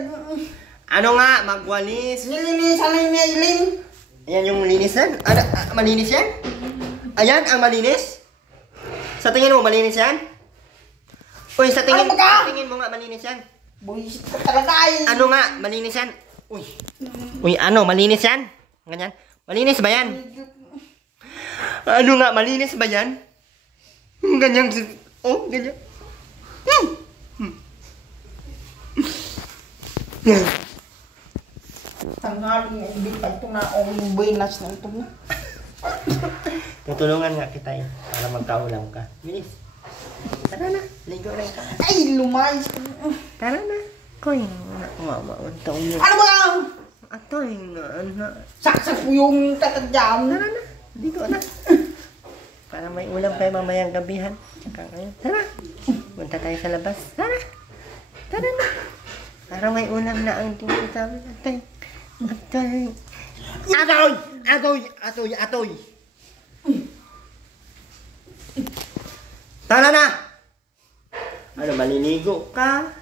Ano nga, magwalis. Nilinisan na yung mailing. Ayan yung malinis yan? Ano, malinis yan? Ayan, ang malinis? Sa tingin mo, malinis yan? Uy, sa tingin mo nga, malinis yan? Buisit ka talaga eh. Ano nga, malinis yan? Uy. Uy, ano, malinis yan? Ganyan. Malinis ba yan? Ano nga, malinis ba yan? Ganyan. Oh, ganyan. Tanghali, hindi pa ito na yung buenas na ito mo. Tutulungan nga kita eh, para magkaulam ka. Bilis. Tara na, ligo na ka. Ay, lumayas ka. Tara na. Koy, mama, taon yun. Ano ba yan? Atoy na. Saksak ko yung tatadyam. Tara na, ligo na. Para may ulam kayo mamayang gabihan. Tsaka ngayon. Tara. Punta tayo sa labas. Tara. Tara na. Para may ulam na ang tingin sabi. Atoy. Atoy. Atoy! Atoy! Atoy! Atoy! Tara na! Ano, maliligo ka?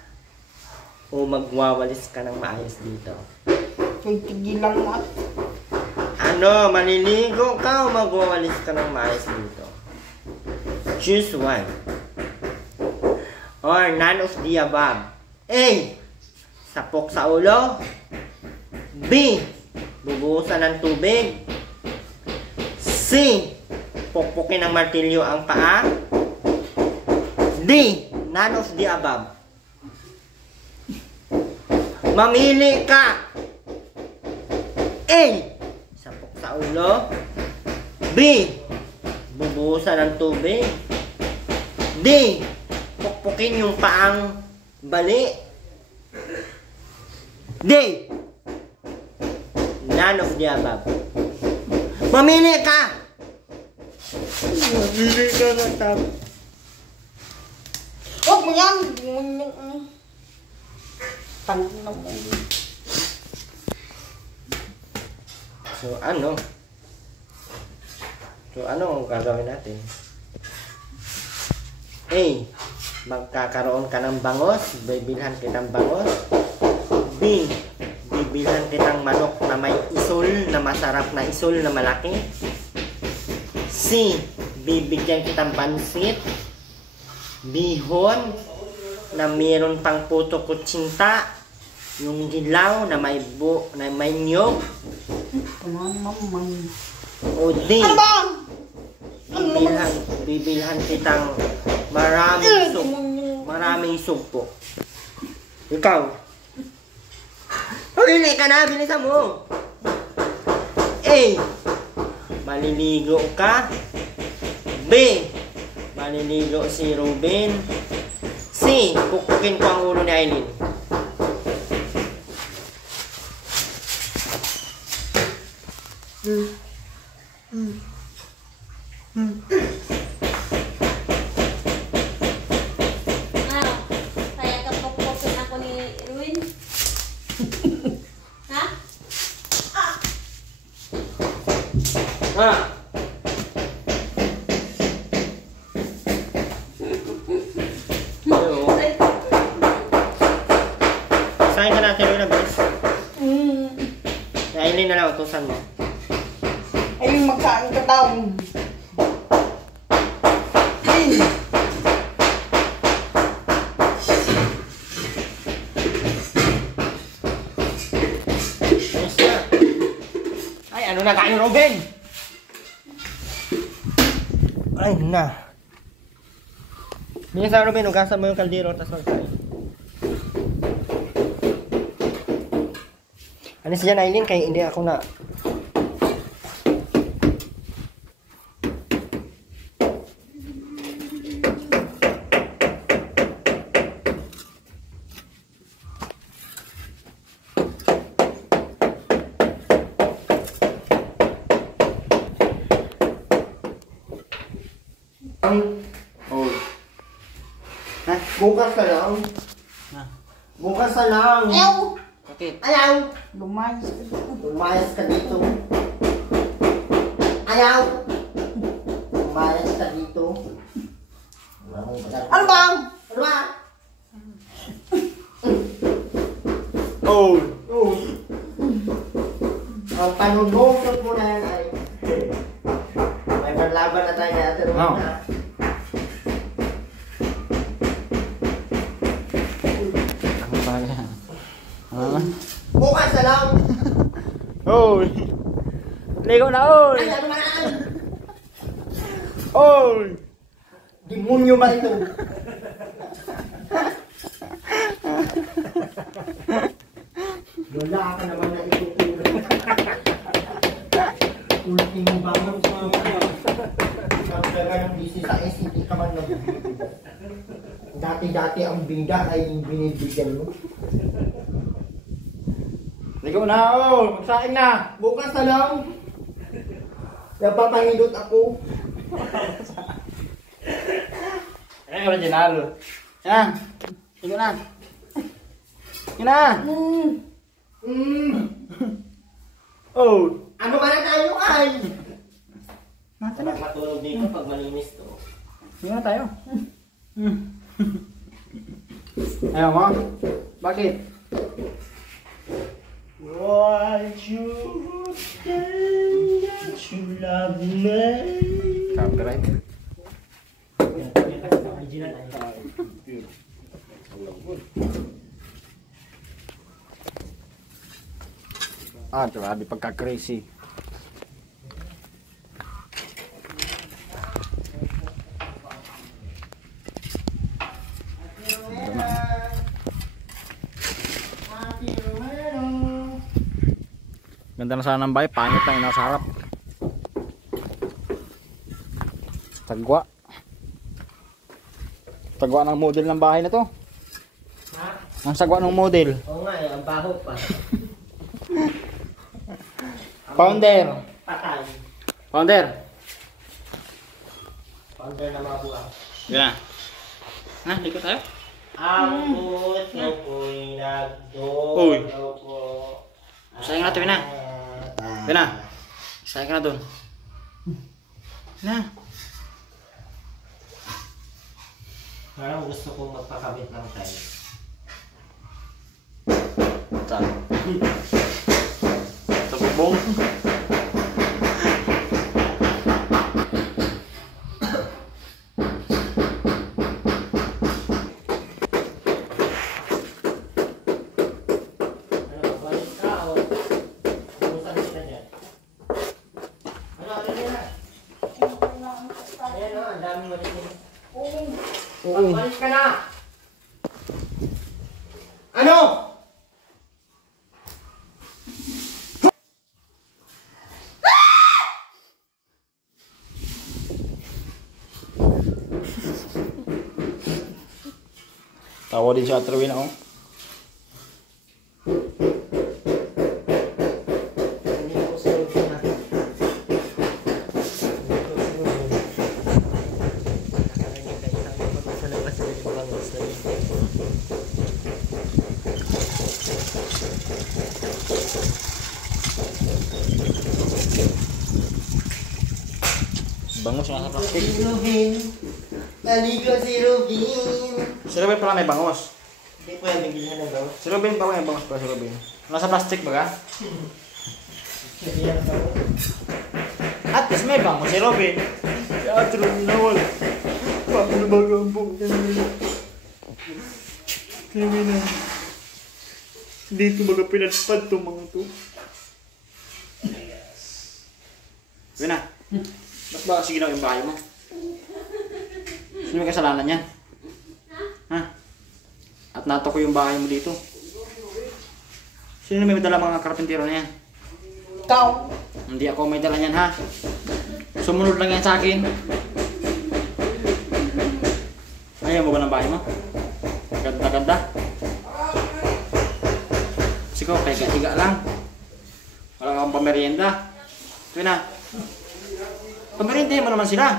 O magwawalis ka ng maayos dito? Ay, tigilan mo. Ano, maliligo ka o magwawalis ka ng maayos dito? Choose one. Or none of the above. A. Sapok sa ulo. B. Bubuhusan ng tubig. C. Pukpukin ng martilyo ang paa. D. None of the above. Mamili ka. A. Sapok sa ulo. B. Bubuhusan ng tubig. D. Pukpukin yung paang bali. D. None of the above. Mamili ka. Mamili ka na tap. Huwag mo yan. Tanong na mo. So ano ang gagawin natin? A. Magkakaroon ka ng bangos. Bibilhan kitang bangos. B. Bibilhan kitang manok na may isul, na masarap na isul na malaki. C. Bibigyan kitang pansit, bihon na mayroon pang puto kutsinta, yung dilaw na may niyog. O D. Ano ba? Bibilhan kitang maraming sugpo. Ikaw. Pagili ka na, bilisan mo. A. Maliligo ka. B. Maliligo si Ruben. C. Pupukin ko ang ulo ni Aileen. Ano? Kaya ka pokpokin ako ni Ruin? Ha? Ha? Hello? Saan ka natin rin na bes? Si Aileen na lang, utusan mo. Ay, magkain ka daw. Ay. Ayos na. Ay, ano na tayo, Ruben? Ay, na. Bilisan, Ruben, ugasan mo yung kaldero, tapos magkain. Alis dyan, Aileen, kaya hindi ako na... Oh. Ha? Bukas ka lang. Ha? Bukas ka lang. Ayaw. Bakit? Ayaw. Lumayas ka dito. Lumayas ka dito. Ayaw. Lumayas ka dito. Ano ba? Ano ba? Oh. Oh. Ang panunusot mo na yan ay may panlaban na tayo na atin. Oo. Ang tayo. Bukas na lang! Oy! Ligo na, oy! Ay, ano man! Oy! Demonyo ba ito? Lola ka naman na ituturo. Ultimo bangon sa mga nagdaga ng busy sa S, hindi ka man nagbibigay. Dati-dati ang bida ay binibigyan mo. Ligo na, oy! Magsaing na! Bukas na lang! Napapangilot ako. Eh, original. Yan. Ligo na. Ligo na. Oh. Ano ba na tayo ay? Nasa na. Matulog dito pag malinis to. Ligo na tayo. Ayaw mo? Bakit? Why you say that you love me? Copyright. Original ay. Ah, grabe pagka-crazy. Ganda na sana ng bahay, pangit lang yung nasa harap. Tagwa. Tagwa ng model ng bahay na to. Ha? Ang sagwa ng model. Oo nga eh, ang baho pa. Founder. Patay. Founder. Founder na mga buwan. Yan. Ha, likot tayo? Ang puso ko'y Uy. nagdolo ko. Sayang natin, na. Yan na. Sayang ka na doon. Na. Parang gusto kong magpakabit ng tiles. Saan? Sa bubong. Ano, balik ka o? Pumunta na sila dyan. Ano, ano nila? Ayan o, ang daming maliit nila. Balik ka na! Ano? Tawa din si Atrewin ako. Hindi ko sunod na. Bangus nga sa plastic. Si Rubin. Naligo si Rubin. Si Robin pala may bangos. Hindi po yan, bigyan ng bawang. Si Robin pa may bangos pala si Robin. Nasa plastic ba ka? Hindi yan ang bawang. At least may bangos si Robin. Si Atrewin na wala. Paano ba gambong kanina? Kanina. Dito baga pinatpad to mga to. Sabi na. Ba't ba kasi ginawa yung bahay mo? Sino may kasalanan yan? Ha? At nato ko yung bahay mo dito. Sino may dala mga karpentero na yan? Ikaw! Hindi ako may dala yan, ha? Sumunod lang yan sa akin. Ayaw mo ba ng bahay mo? Ganda-ganda. Kasi ko, higa-higa lang. Wala kang pamerienda. Ito na. Pameriendahin mo naman sila.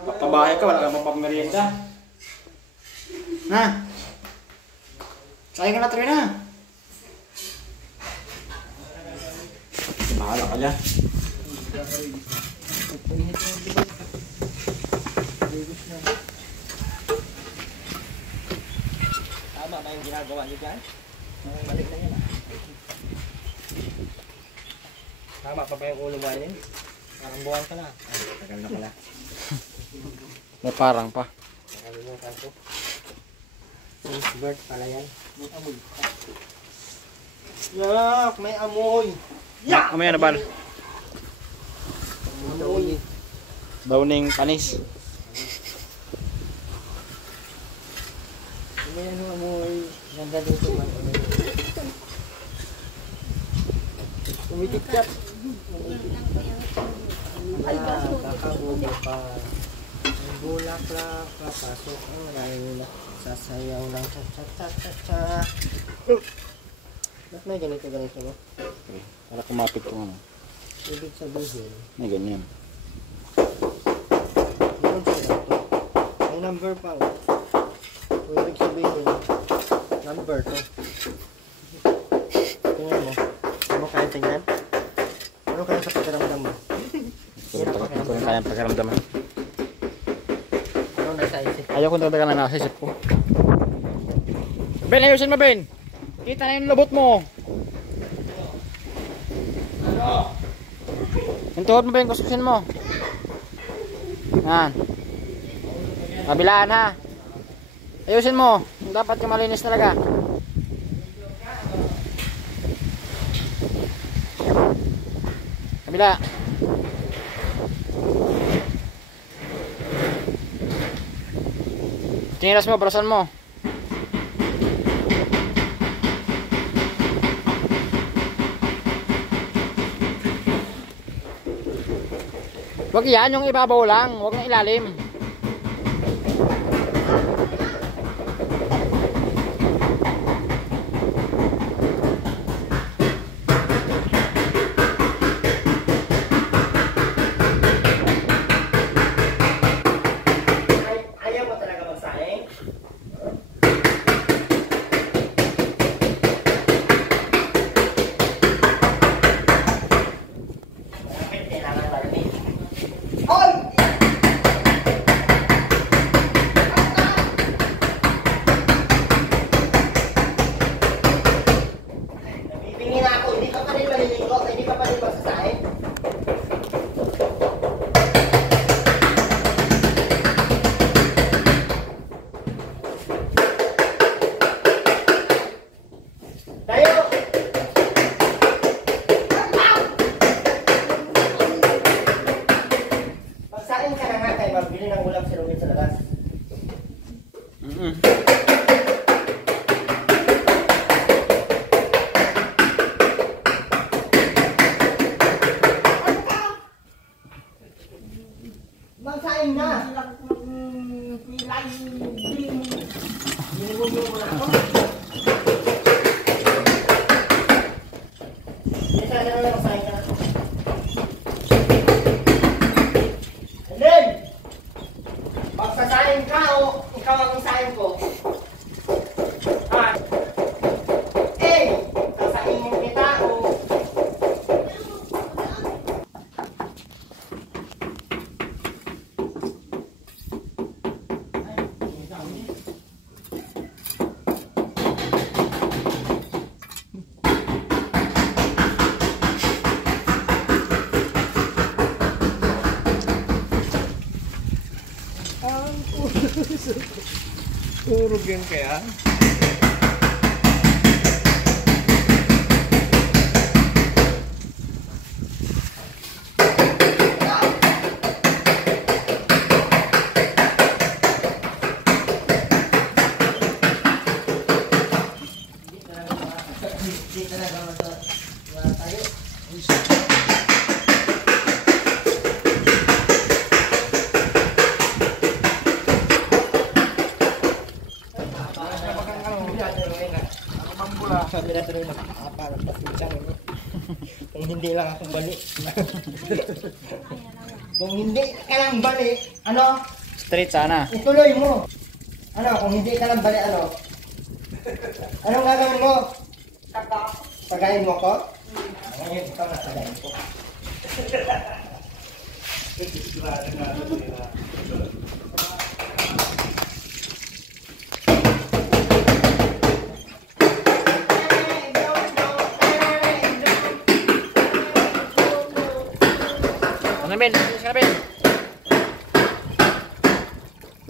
Papabahay ka, wala kang pamerienda. Na. Sayang ka na, Trina. Bahala ka dyan. Tama ba yung ginagawa niyo dyan? Balik na yan. Tama pa yung ulo mo yun? Parang buwan ka na. Ay, tagal na pala. May parang pa. Nakalimutan ko. Since birth pala yan. May amoy. Yak! May amoy! Yak! Amaya na bal. Amoy. Downing panis. May ano amoy. Ganda dito man. Umitikap. Ay, baka bumo pa. May bulaklak, papasok ang rayula. Sasayaw lang cha-cha-cha-cha-cha. Ba't may ganito mo? Okay. Para kumapit ko ano. Ibig sabihin, May ganyan. yun sila to. May number pa. Kung ibig sabihin, number to. Tingnan mo. Ano mo kaya tingnan? Ano kaya sa pakiramdam mo? Ito yung kayang pagkaramdaman. Ano nasa isip? Ayaw kong dagdagan na nasa isip ko. Ben, ayusin mo Ben! Kita na yung lubot mo! Yung tuhod mo Ben, kuskusin mo. Yan. Kabilaan ha. Ayusin mo. Dapat yung malinis talaga. Kabila. Tinilas mo, barasan mo. Wag yan, yung ibabaw lang. Wag na ilalim. Ayaw mo talaga magsaing? Bakit kailangan malamig? Hoy! Nabibingi na ako, hindi ka pa rin maliligo, hindi ka pa rin magsasaing. Tayo! Magsaing ka na nga kayo, magbili ng ulam si Romit sa labas. Magsaing na! Binibugyo mo na ako. Isa na lang magsaing ka na. And then, magsasaing ka o ikaw ang isaing ko. Ah. Sasaingin kita o Turog yan kaya? hindi talaga wala tayo. Sabi na tuloy nakakapal ang pasensya mo. Kung hindi lang akong bali. Kung hindi ka lang bali, ano? Straight sana. Ituloy mo. Ano, kung hindi ka lang bali, ano? Anong gagawin mo? Tagayin mo ko? Ngayon, ikaw na tagayin ko.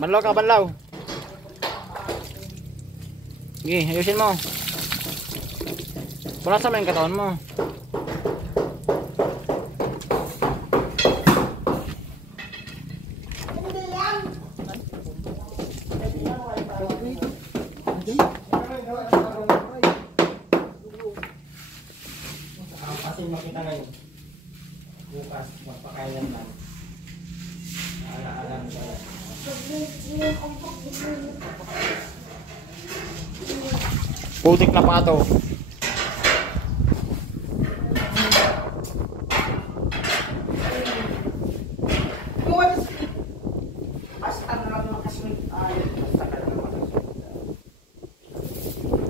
Banlaw ka, banlaw. Sige, ayusin mo. Punasan mo yung katawan mo. Kasi makita ngayon. Bukas, magpakailan lang. Ala-ala na tayo. Putik na pato.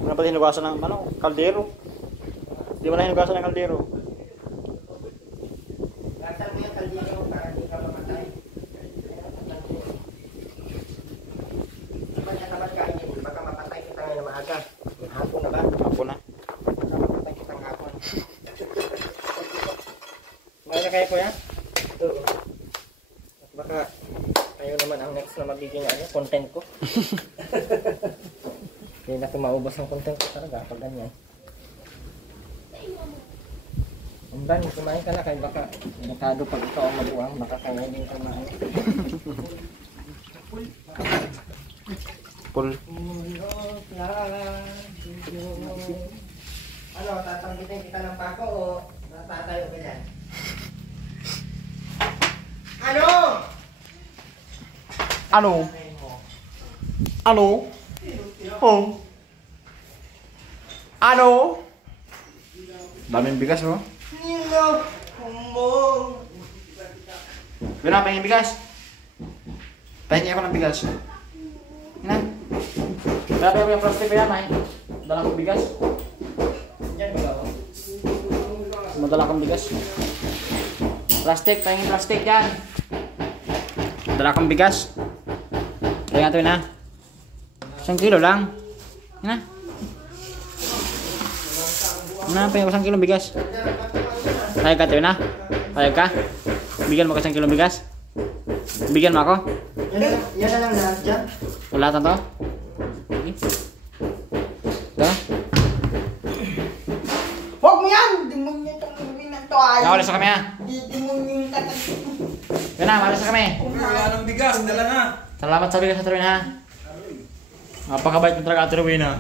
Ano ba hinugasan ng ano? Kaldero? Di mo na hinugasan ng kaldero. Lasan mo yung kaldero para hindi ka mamatay. Kapag natamad ka, hindi baka mapatay kita ngayon na maaga. Hapon na ba? Apo na. Baka mapatay kitang hapon. Mahal na kayo kuya? Oo. At baka kayo naman ang next na magiging content ko. Hindi na ko maubos ang content ko talaga pag ganyan. Umban, kumain ka na kay baka dekado pag ikaw ang mabuang, baka kainin ka na. Pul. Ano, tatanggitin kita ng pako o natatayo ka dyan? Ano? Ano? Ano? Oh. Ano? Daming bigas, oh. Nilo, kumbong. Wala, pahingin bigas. Pahingin ako ng bigas. Na? Wala pa yung plastic pa yan, ay. Dala kong bigas. Diyan ba ako? Madala kong bigas. Plastic, pahingin plastic yan. Dala kong bigas. Kaya nga ito na. 1 kilo lang. Yan na. Pahingin ko 1 kilo bigas. Payag ka ito na. Payag ka. Bigyan mo ka 1 kilo bigas. Bigyan mo ako. Yan na lang lahat dyan. Wala na to? Okay. Ito? Huwag mo yan! Di mo niyo itong gawin ng toay. Nakawalis na kami ha. Di mo niyo yung tatag... Yan na, mawalis na kami. Wala ng bigas, dala na. Salamat sa bigas sa Tuwin ha. Napakabait mo talaga Tuwin ha.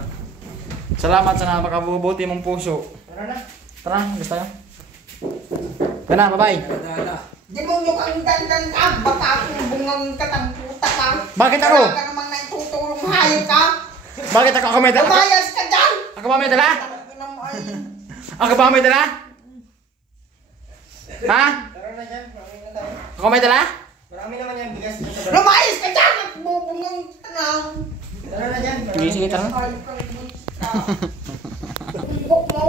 Salamat sa napakabubuti mong puso. Tara na. Tara, gusto tayo. Yan na, bye-bye. Dala. Di mo niyo kang dandan ka. Baka akong bungang katangputa ka. Bakit ako? Wala ka namang naitutulong hayop ka. Bakit ako may dala? Lumayas ka dyan! Ako ba may dala? Tangina mo ay... Ako ba may dala? Ha? Tara na dyan. Marami na tayo. Ako may dala? Marami naman yung bigas dito sa Lumayas ka dyan! At bubungang tanang. Tara na dyan. Sige, sige, tara na. Hayop kang buta. Tumbok mo.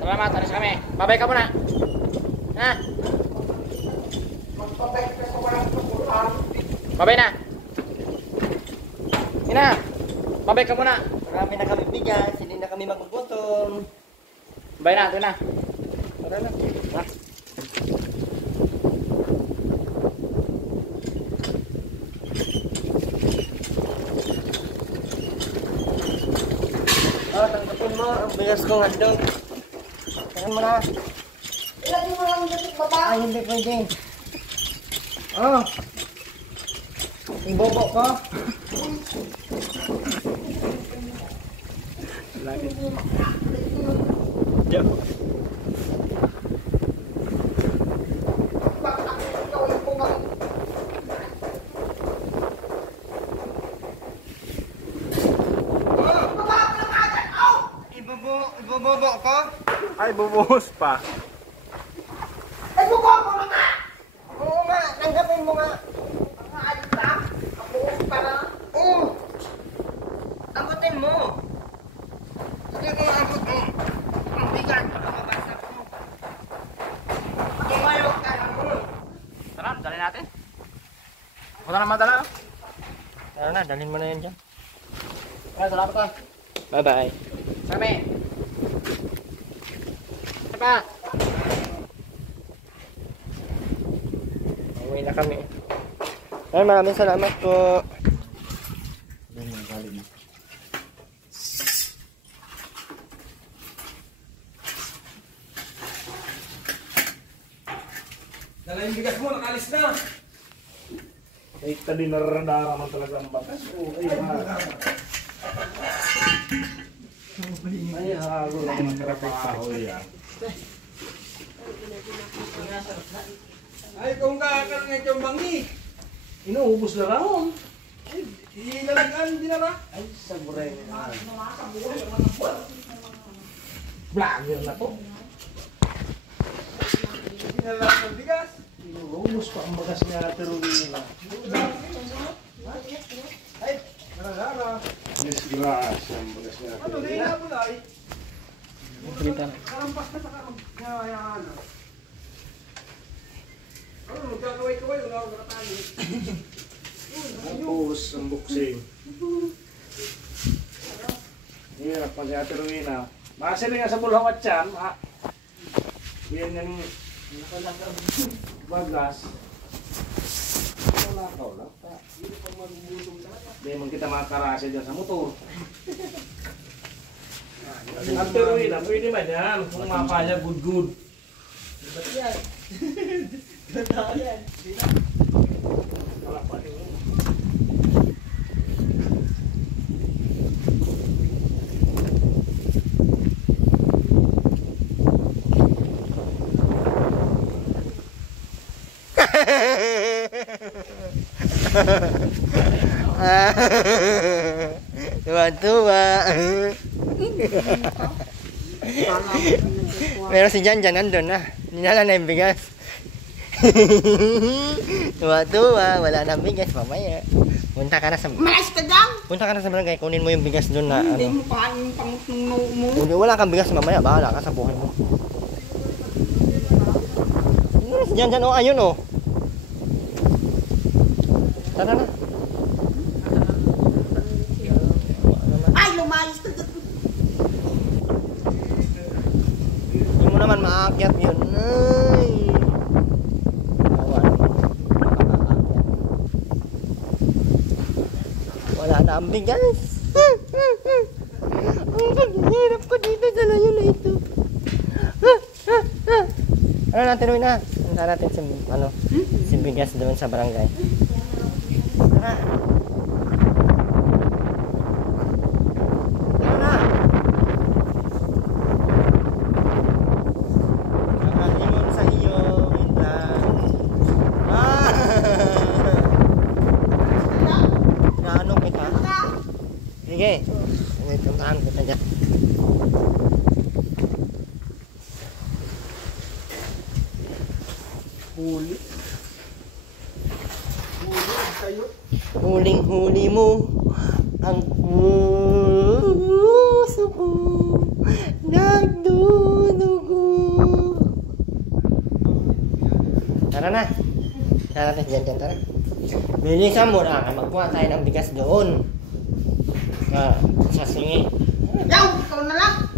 Salamat, alis kami. Bye-bye ka muna. Ha? Magpabay ka sa walang tukulang. Bye-bye na. Yan na. Bye-bye ka muna. Marami na kami bigas. Hindi na kami magugutom. Bye na, ito na. Tara na. Tara. Oh, tanggapin mo ang bigas kong handog. Tara mo na. Ilagay mo lang dyan sa baba. Ay, hindi pwede. Oh. Ibobo ko. Bakit ako ikaw yung bungang... Baba ka lang agad! Oh! Ibobobo ko? Ay, bubuhos pa. Ay, baba mo na nga! Oo nga, tanggapin mo nga. Ang ayos ka! Ako para... Oo. Abutin mo. Hindi ko maabot mo. Ang bigat, baka mabasa ko. Tumayo ka lang mo. Tara, dali natin. Ako na naman dala. Tara na, dalhin mo na yan dyan. Ay, salamat ka. Bye-bye. Kami. Pa. Uwi na kami. Ay, maraming salamat po. na. Ay, tadi naman talaga ang batas. Ay, ay, hago lang ang trabaho yan. Ay, kung kakal nga itong bangi. Inuubos na raon. Ilalagaan din na. Ay, saburay na. Vlogger na to. Ilalagaan ng bigas. Inuubos pa ang bagas niya pero nila. Ay, naragara. Disgrasya ang bagas niya. Ano, nila mo na ay. Kita na. Karampas na sa karampas. Ano, magkakaway-kaway. Wala ako nakatali. Tapos ang boxing. Iya, pag Ate Rowena. Masili nga sa Bulhaw at Cham. Yan yung bagas. Wala ka, wala ka. Hindi man kita makakarasa dyan sa motor. Ate Rowena, pwede man yan. Kung mapaya, good. Ba't yan? Ganda yan. Wala pa rin. Tuwa-tuwa. Pero si Jan nandun na. Ninala na yung bigas. Tuwa-tuwa. Wala na bigas. Mamaya. Punta ka na sa... Malas ka dyan! Punta ka na sa barangay. Kunin mo yung bigas doon na Hindi ano. mo kain yung pangtungno mo. Kung wala kang bigas mamaya. Bahala ka sa buhay mo. Si Jan oh. Ayun oh. Tara na. Ay, lumayos ka dyan. Hindi mo naman maakyat yun. Ay. Awa naman. Makakaakyat. Wala na ang bigas. Ang paghihirap ko dito sa layo na ito. Ano natin Rowena na? Punta natin si, si bigas doon sa barangay. Tara. Tara na. Nakalimon sa iyo, Intan. Naano kita? Sige. Puntahan kita dyan. Huli. Huli kayo. Huling-huli mo ang puso ko nagdudugo. Tara na. Tara natin dyan, tara. Bilisan mo na. Magkuha tayo ng bigas doon. Sa singi. Yaw, ikaw na lang.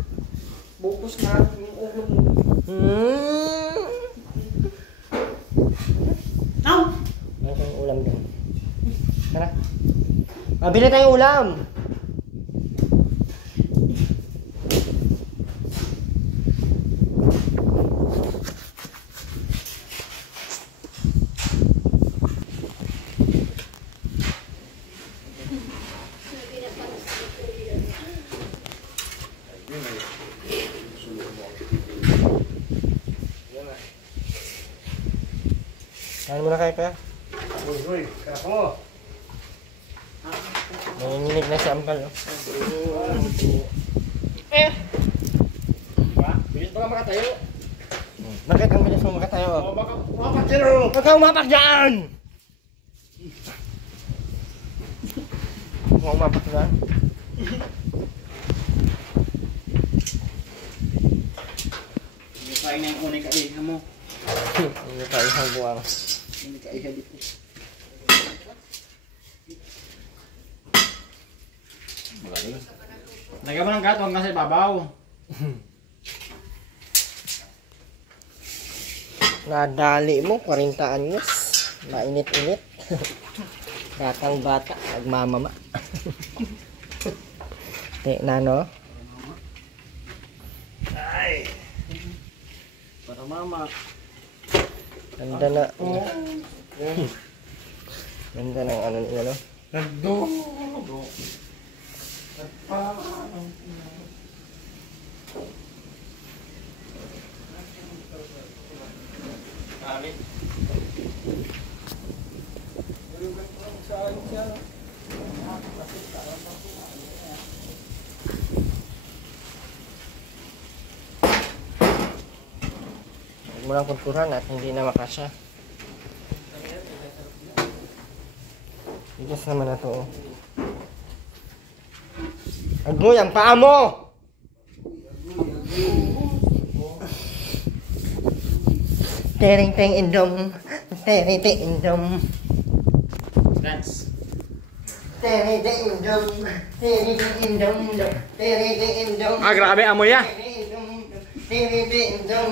Bukos na yung ulo mo. Yaw. Ano tayong ulam doon? Tara. Mabili tayong ulam. Kain muna kayo kaya. Uy, kako. Nanginginig na si Ampal. Oh. Ba? Bilis ba ka makatayo? Bakit ang bilis mo makatayo? O, baka umapak sila. Huwag ka umapak dyan! Huwag ka umapak dyan. Hindi pa na yung unay kaiha mo. Hindi tayo isang buwang. Unay kaiha dito. Magaling. Lagyan mo ng gato hanggang sa ibabaw. Nadali mo, 40 anyos. Mainit-init. Batang bata, nagmamama. Na no? Ay. Para mama. Ganda na. Ganda ng ano nila, no? Nagdugo. Huwag mo lang kulturan at hindi na makasya. Bigas naman na to. Oh. Agoy, ang paa mo! Tering-teng indom. Tering-teng indom. Dance. Tering-teng indom. Tering-teng indom. Tering-teng indom. Ah, grabe amoy ya. Tering-teng indom.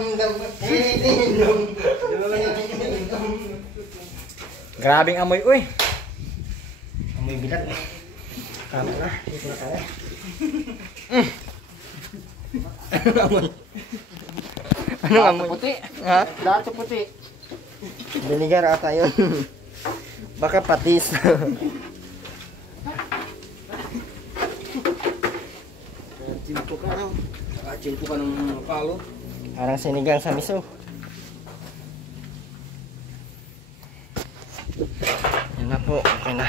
Tering-teng indom. Grabing amoy, uy. Amoy bilat. Tama na. Dito na tayo. Anong amoy? Anong amoy? Puti. Ha? Lahat sa puti. Binigar ata yun. Baka patis. Chimpo ka raw. Chimpo ka ng palo. Parang sinigang sa miso. Yan na po. Okay na.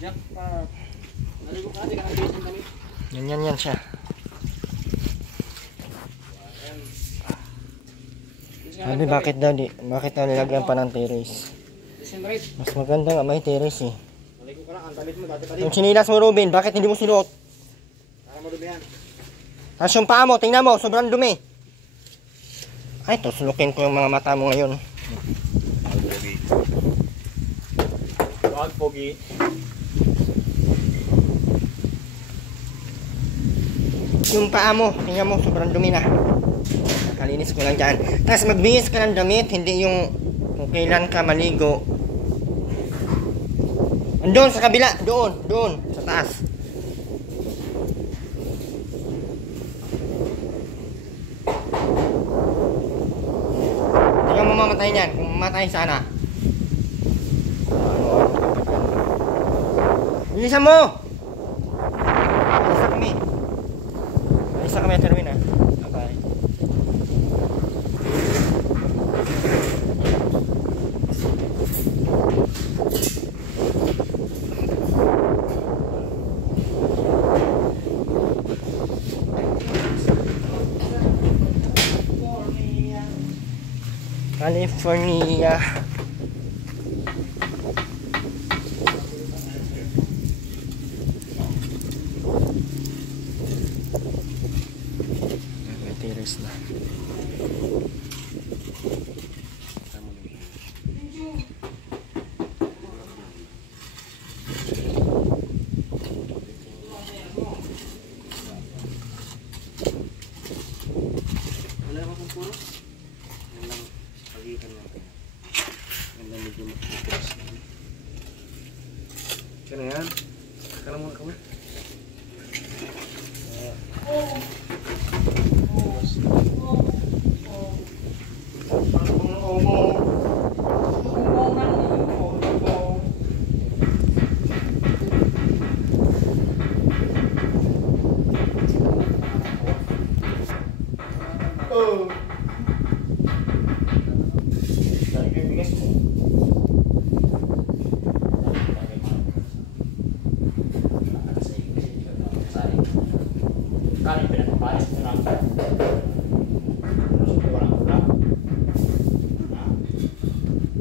Jackpot. Naligo ka, di ka nag-iisang kami. Yan siya. Sabi bakit daw nilagyan pa ng terrace? Disinrate. Mas maganda nga may terrace eh. Naligo ka lang, ang damit mo dati-dati. Yung sinilas mo, Robin, bakit hindi mo sinuot? Para madumihan. Tapos yung paa mo, tingnan mo, sobrang dumi. Ay, tuslukin ko yung mga mata mo ngayon. Wag pogi. Yung paa mo, tingnan mo, sobrang dumi na. Nakalinis ko lang dyan. Tapos magbihis ka ng damit, hindi yung kung kailan ka maligo. Doon sa kabila, doon, sa taas. Tingnan mo mamatay niyan, kung mamatay sana. Bilisan mo! Alisa kami, Terwin ah. Bye-bye. California. May terrace na. Wala ka kung puro? Yan lang, pagitan natin. Yan lang medyo makikita. Siya na yan. Saka lang muna kami. Kali pinagpapalis mo lang. Walang ulam. Ha?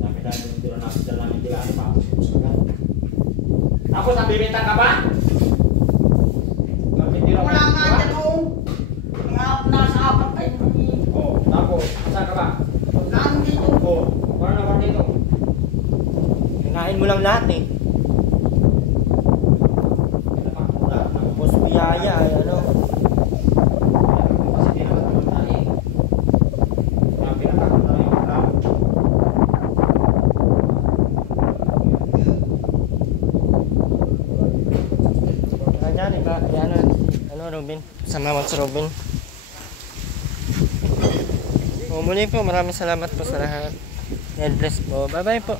Dami-dami ng tira natin dyan lang yung tira. Tapos ang bibintang ka ba? Wala nga dyan o. Nasa apat tayo nung Oo. Tapos, saan ka ba? Laan dito. Oo. Wala na ba dito? Kinain mo lang lahat eh. Tapos biyaya ay ano. Diyan, iba, ano, Robin? Sama mo si Robin. So muli po, maraming salamat po sa lahat. God bless po. Bye-bye po.